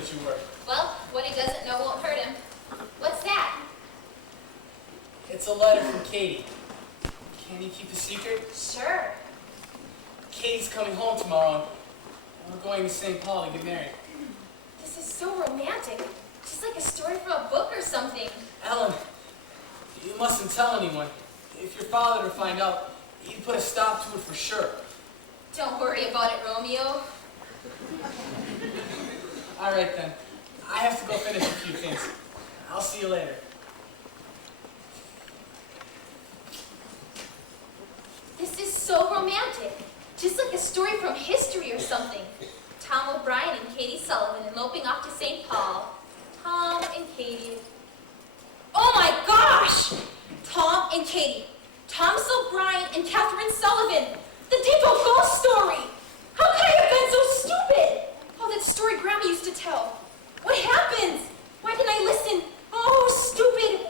that you were. Well, what he doesn't know won't hurt him. What's that? It's a letter from Katie. Can you keep a secret? Sure. Katie's coming home tomorrow, and we're going to St. Paul to get married. This is so romantic. Just like a story from a book or something. Ellen, you mustn't tell anyone. If your father were to find out, he'd put a stop to it for sure. Don't worry about it, Romeo. All right, then. I have to go finish a few things. I'll see you later. This is so romantic. Just like a story from history or something. Tom O'Brien and Katie Sullivan eloping off to St. Paul. Tom and Katie. Oh my gosh! Tom and Katie. Thomas O'Brien and Catherine Sullivan. The Depot ghost story! How could I have been so stupid? Oh, that story Grandma used to tell. What happens? Why didn't I listen? Oh, stupid.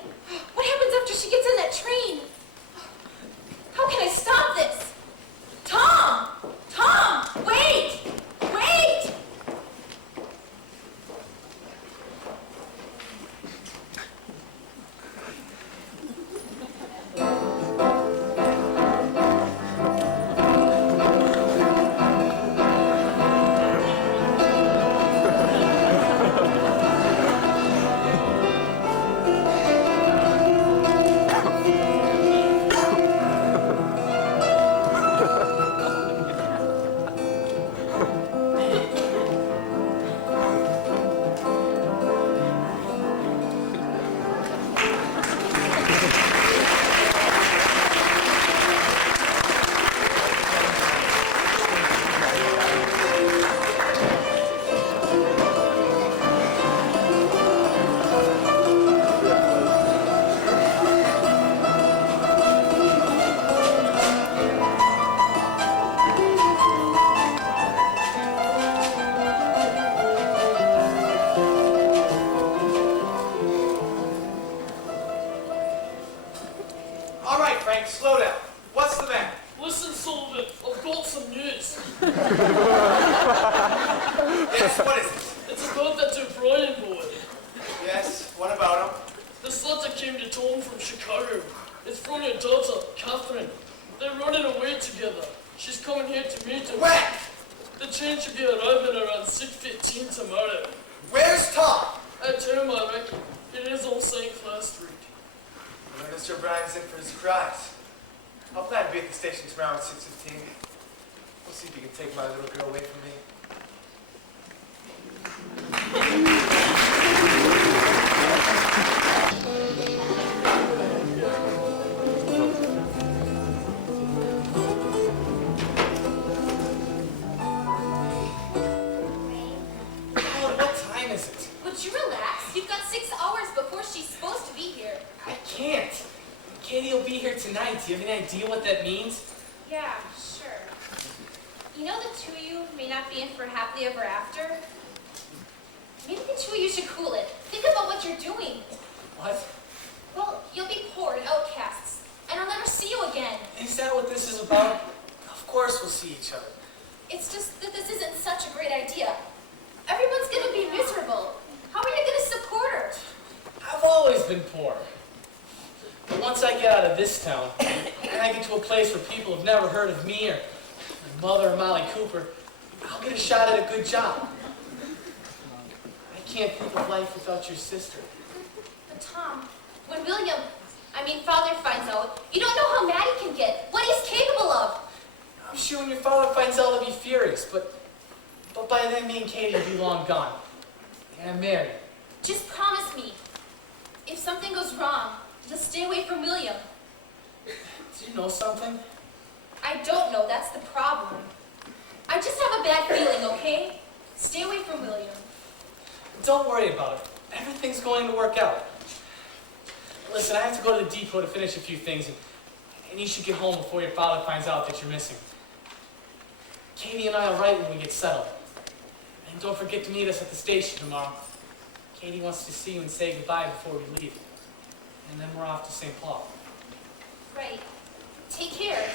What happens after she gets on that train? How can I stop this? Tom! Tom! Wait! Wait! All right, Frank, slow down. What's the matter? Listen, Sullivan, I've got some news. Yes, what is it? It's about that O'Brien boy. Yes, what about him? This letter came to Tom from Chicago. It's from your daughter, Catherine. They're running away together. She's coming here to meet him. When? The train should be arriving around 6:15 tomorrow. Where's Tom? At home, I reckon. It is on St. Clair Street. I know Mr. O'Brien's in for his surprise. I'll plan to be at the station tomorrow at 6:15. We'll see if you can take my little girl away from me. Ellen, what time is it? Would you relax? You've got 6 hours before she's supposed to be here. I can't. Katie will be here tonight. Do you have any idea what that means? Yeah, sure. You know the two of you may not be in for happily ever after? Maybe the two of you should cool it. Think about what you're doing. What? Well, you'll be poor and outcasts, and I'll never see you again. Is that what this is about? Of course we'll see each other. It's just that this isn't such a great idea. Everyone's gonna be miserable. How are you gonna support her? I've always been poor. But once I get out of this town, and I get to a place where people have never heard of me or my mother or Molly Cooper, I'll get a shot at a good job. I can't think of life without your sister. But Tom, when Father finds out, you don't know how mad he can get, what he's capable of. I'm sure when your father finds out, he'll be furious, but by then me and Katie will be long gone. And I'm married. Just promise me, if something goes wrong, you'll stay away from William. Do you know something? I don't know, that's the problem. I just have a bad feeling, okay? Stay away from William. Don't worry about it. Everything's going to work out. Listen, I have to go to the depot to finish a few things, and you should get home before your father finds out that you're missing. Katie and I will write when we get settled. And don't forget to meet us at the station tomorrow. Katie wants to see you and say goodbye before we leave. And then we're off to St. Paul. Right. Take care.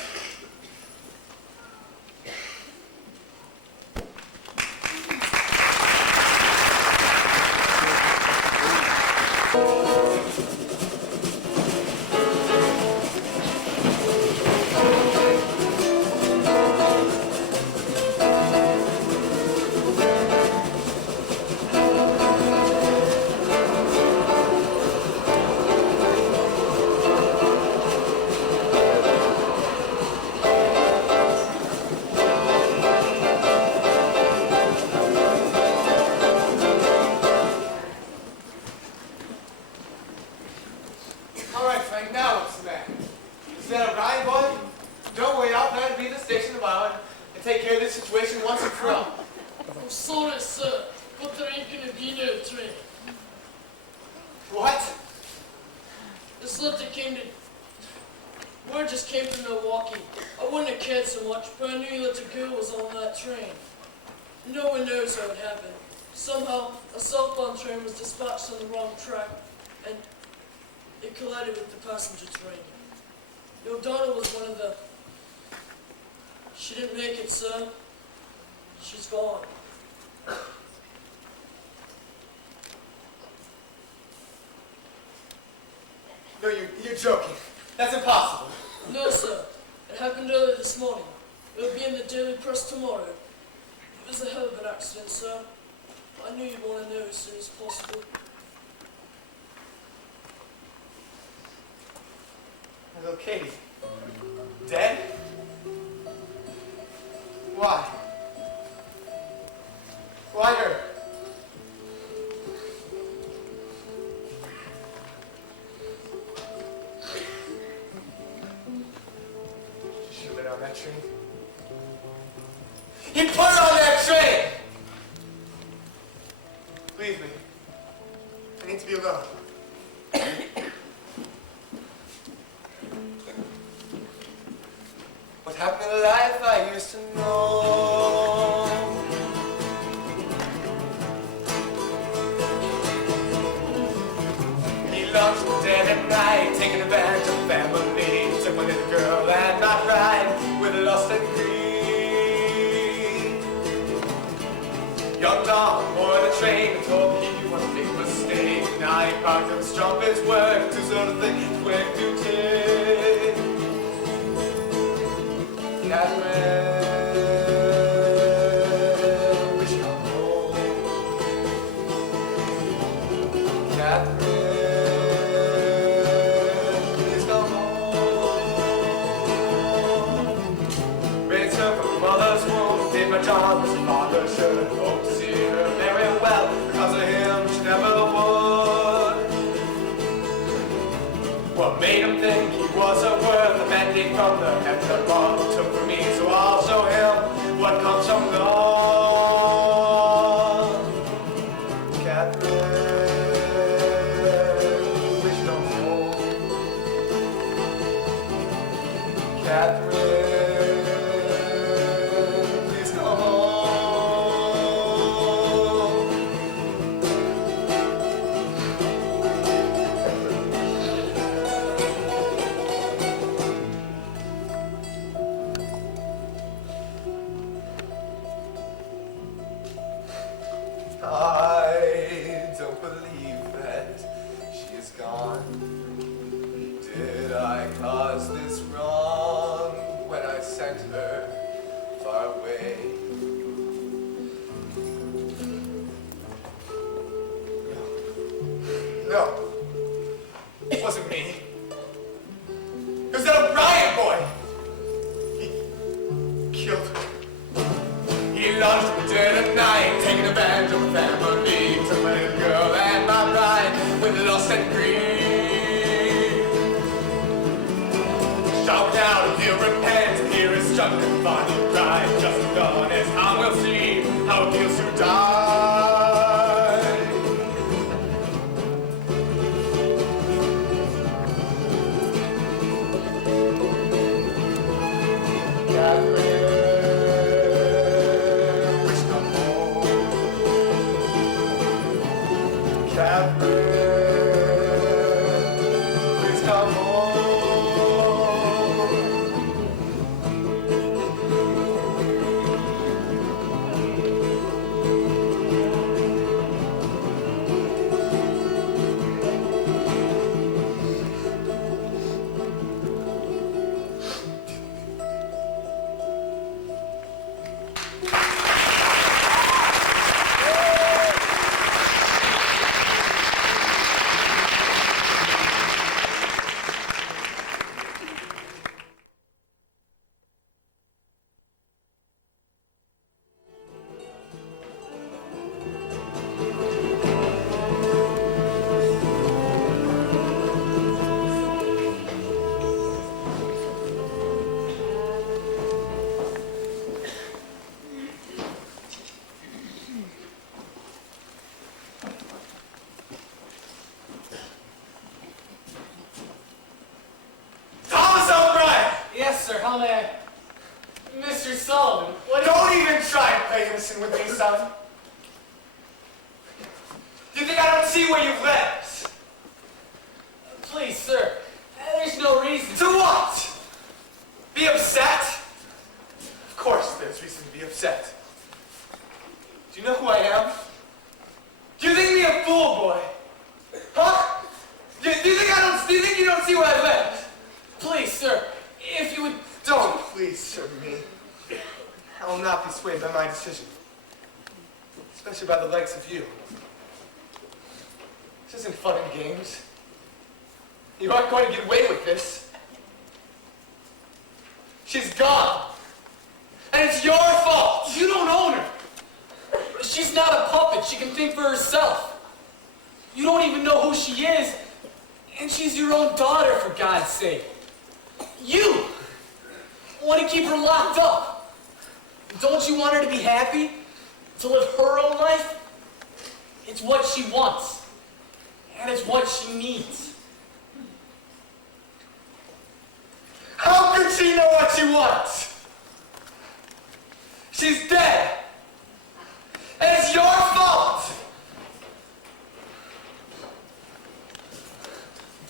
All right, Frank, now what's the matter? Is that a Ryan boy? Don't worry, I'll plan to be at the station tomorrow and take care of this situation once and for all. I'm sorry, sir, but there ain't gonna be no train. What? This letter came to... Word just came from Milwaukee. I wouldn't have cared so much, but I knew that the girl was on that train. No one knows how it happened. Somehow, a southbound train was dispatched on the wrong track, and it collided with the passenger train. Your daughter was one of the... She didn't make it, sir. She's gone. No, you're joking. That's impossible. No, sir. It happened early this morning. It'll be in the Daily Press tomorrow. It was a hell of an accident, sir. I knew you'd want to know as soon as possible. Hello, Katie. Dead? Why? Why her? She should have been on that train. He put her on that train! Leave me. I need to be alone. What happened to the life I used to know? He loves me dead at night, taking advantage of family. Took my little girl and my pride with lust and greed. Young Don boarded the train and told me he was a big mistake. Now he parked up his trumpet's work, two sort of things went to take. Catherine, wish come home. Catherine, please come home. Returned from mother's womb, did my job as a father should. Hope to see her very well, because of him she never would. What made him think he was a worth? A mandate from the heavens above took from me, so I'll show him what comes from love. Catherine, wish no home. Catherine, please come home. I don't believe that she is gone. Did I cause this wrong when I sent her far away? No. It wasn't me. It was that O'Brien boy. He killed her. He lunged me dead at night, taking advantage of my family. Took my little girl and my bride with lust and greed. Shout out if you repent, here is struck and funny pride. Just as gone as time will see how it feels to die. Catherine, wish come home. Catherine, please come home. messing with me, son? Do you think I don't see where you've led us? Please, sir. There's no reason. To what? Be upset? Of course there's reason to be upset. Do you know who I am? Do you think me a fool, boy? Huh? Do you think you don't see where I led? Please, sir. If you would... Don't please serve me. I will not be swayed by my decision. Especially by the likes of you. This isn't fun and games. You aren't going to get away with this. She's gone. And it's your fault. You don't own her. She's not a puppet. She can think for herself. You don't even know who she is. And she's your own daughter, for God's sake. You want to keep her locked up. Don't you want her to be happy? To live her own life? It's what she wants. And it's what she needs. How could she know what she wants? She's dead. And it's your fault.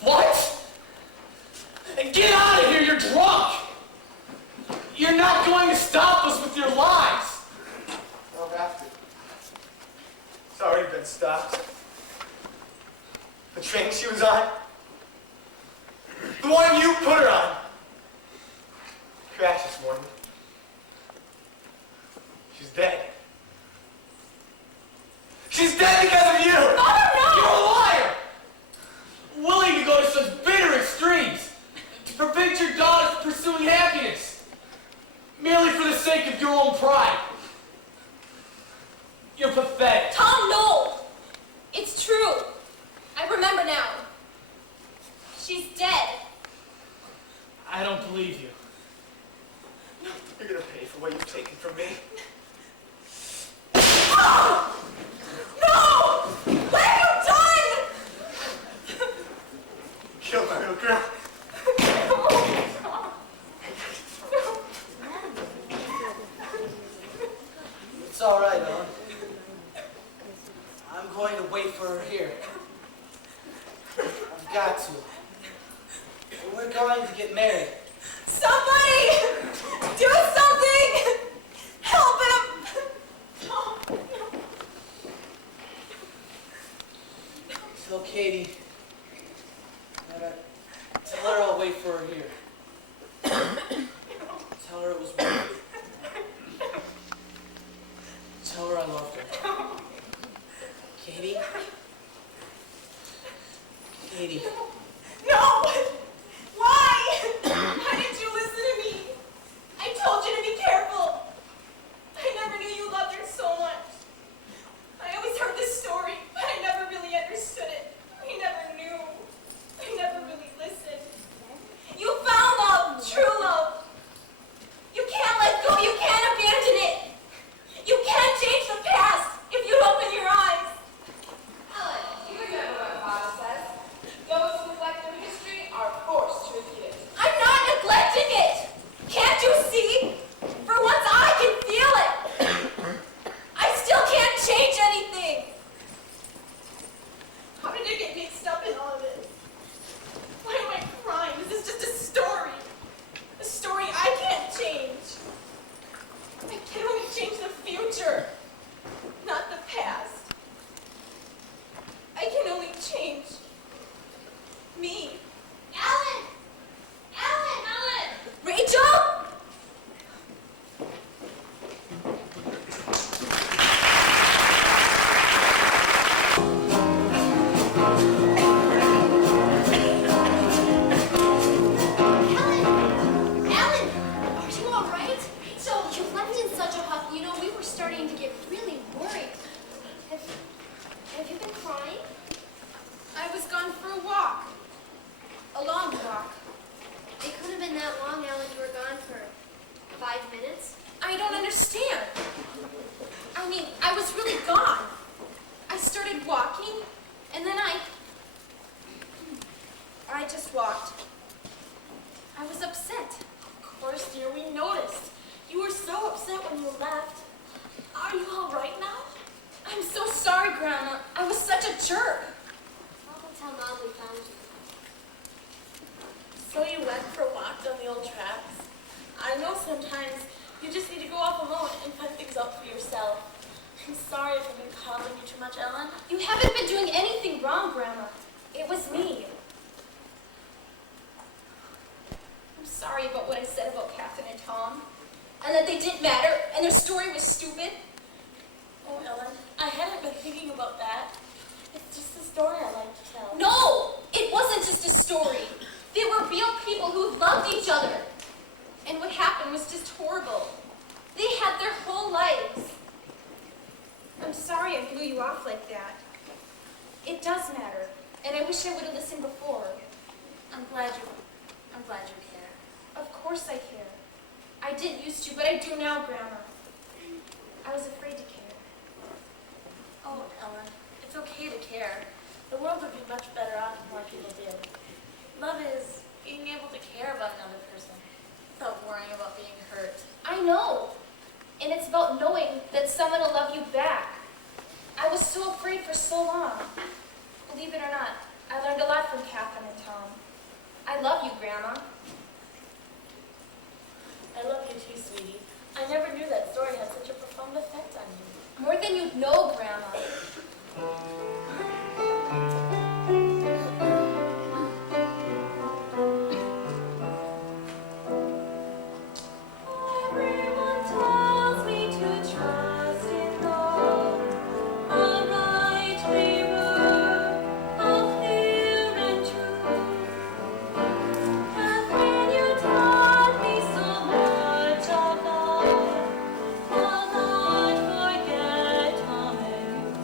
What? Get out of here, you're drunk! You're not going to stop us with your lies! I don't have to. It's already been stopped. The train she was on, the one you put her on, crashed this morning. She's dead. She's dead because of you! You're a liar! Willing to go to such bitter extremes to prevent your daughter from pursuing happiness merely for the sake of your own pride. You're pathetic. Tom, no! It's true. I remember now. She's dead. I don't believe you. You're gonna pay for what you've taken from me. No! No! What have you done? Kill my little girl. It's all right, Ellen. I'm going to wait for her here. I've got to. We're going to get married. Somebody! Do something! Help him! Oh, Tell Katie that tell her I'll wait for her here. Tell her it was worth it. Tell her I loved her. Katie? Katie. no! Why? Why did you listen to me? I told you to be careful. I never knew you loved her so much. I always heard this story, but I never really understood it. I never knew. I never really listened. You found love, true love. You can't let go. You can't abandon it. You can't change the past if you open your eyes. Ellen, you remember what Father says. Those who neglect their history are forced to repeat it. I'm not neglecting it. Can't you see? For once I can feel it. I still can't change anything. How did you get mixed up in all of this? Why am I crying? This is just a story. A story I can't change. I can only change the future, not the past. I can only change me. Ellen! Ellen! Ellen! Rachel! Ellen, are you all right? So you left in such a huff. You know, we were starting to get really worried. Have you been crying? I was gone for a walk. A long walk. It couldn't have been that long, Ellen. You were gone for 5 minutes. I don't understand. I mean, I was really gone. I started walking, and then I just walked. I was upset. Of course, dear, we noticed. You were so upset when you left. Are you all right now? I'm so sorry, Grandma. I was such a jerk. I'll go tell Mom we found you. So you went for a walk down the old tracks? I know sometimes you just need to go off alone and find things out for yourself. I'm sorry if I've been calling you too much, Ellen. You haven't been doing anything wrong, Grandma. It was me. I'm sorry about what I said about Catherine and Tom, and that they didn't matter, and their story was stupid. Oh, Ellen, I hadn't been thinking about that. It's just a story I like to tell. No, it wasn't just a story. They were real people who loved each other. And what happened was just horrible. They had their whole lives. I'm sorry I blew you off like that. It does matter, and I wish I would have listened before. I'm glad you care. Of course I care. I didn't used to, but I do now, Grandma. I was afraid to care. Oh, Ellen, it's okay to care. The world would be much better off if more people did. Love is being able to care about another person without worrying about being hurt. I know. And it's about knowing that someone will love you back. I was so afraid for so long. Believe it or not, I learned a lot from Catherine and Tom. I love you, Grandma. I love you too, sweetie. I never knew that story had such a profound effect on you. More than you'd know, Grandma. Everyone tells me to trust in God. I'll rightly rule, I'll clear and true. Catherine, you taught me so much of love. I'll not forget Tom and you.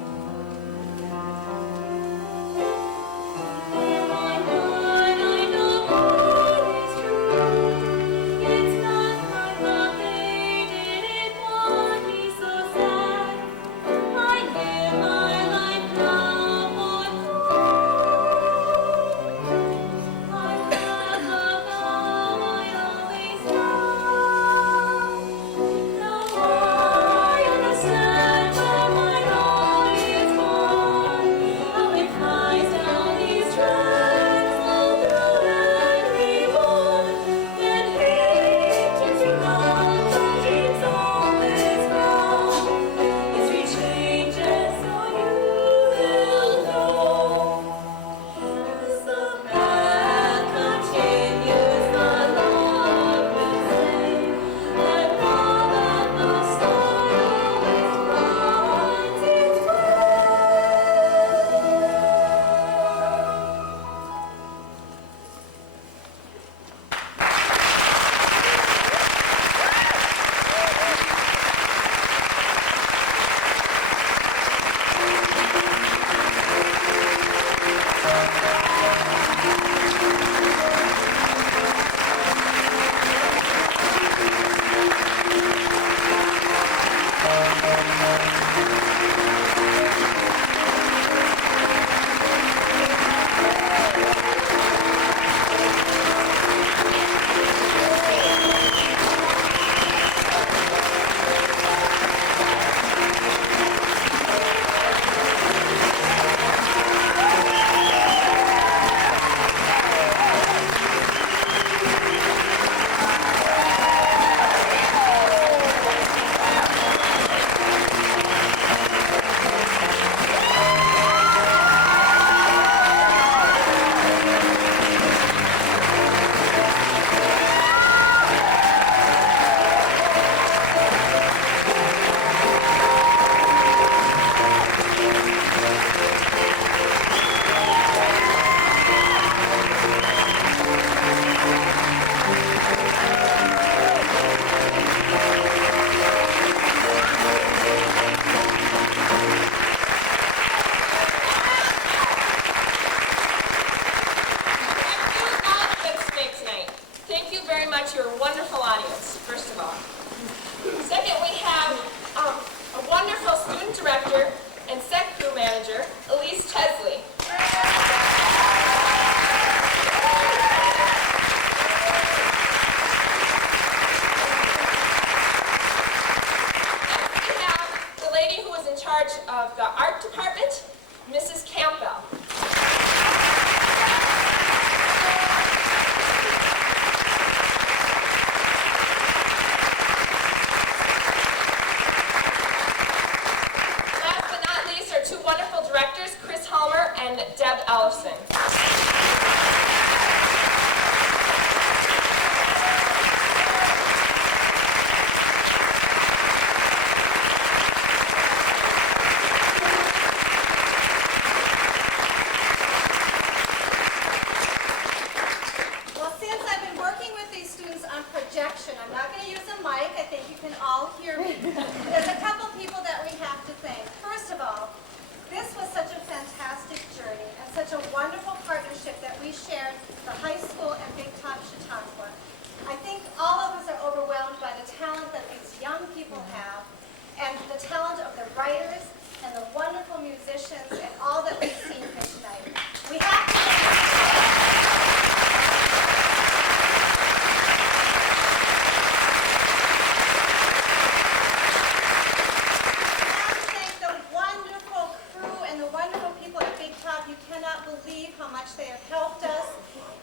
There's a couple people that we have to thank. First of all, this was such a fantastic journey and such a wonderful partnership that we shared, the high school and Big Top Chautauqua. I think all of us are overwhelmed by the talent that these young people have and the talent of the writers and the wonderful musicians and all that we've seen here tonight. We have to thank the wonderful crew and the wonderful people at Big Top. You cannot believe how much they have helped us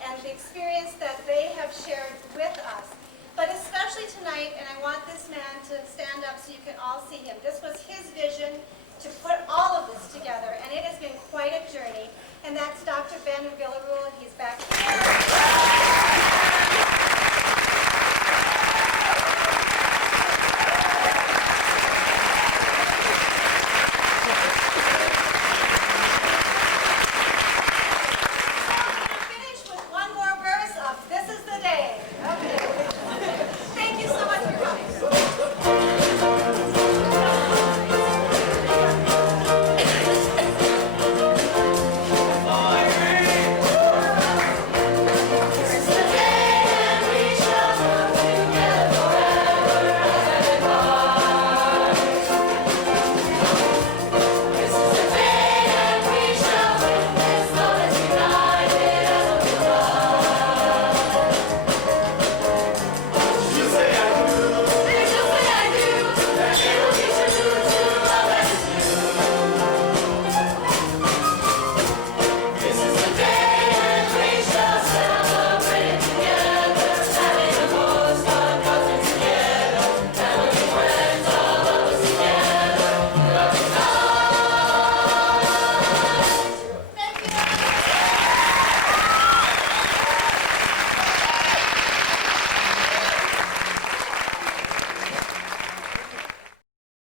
and the experience that they have shared with us. But especially tonight, and I want this man to stand up so you can all see him. This was his vision to put all of this together, and it has been quite a journey. And that's Dr. Ben Villarreal. He's back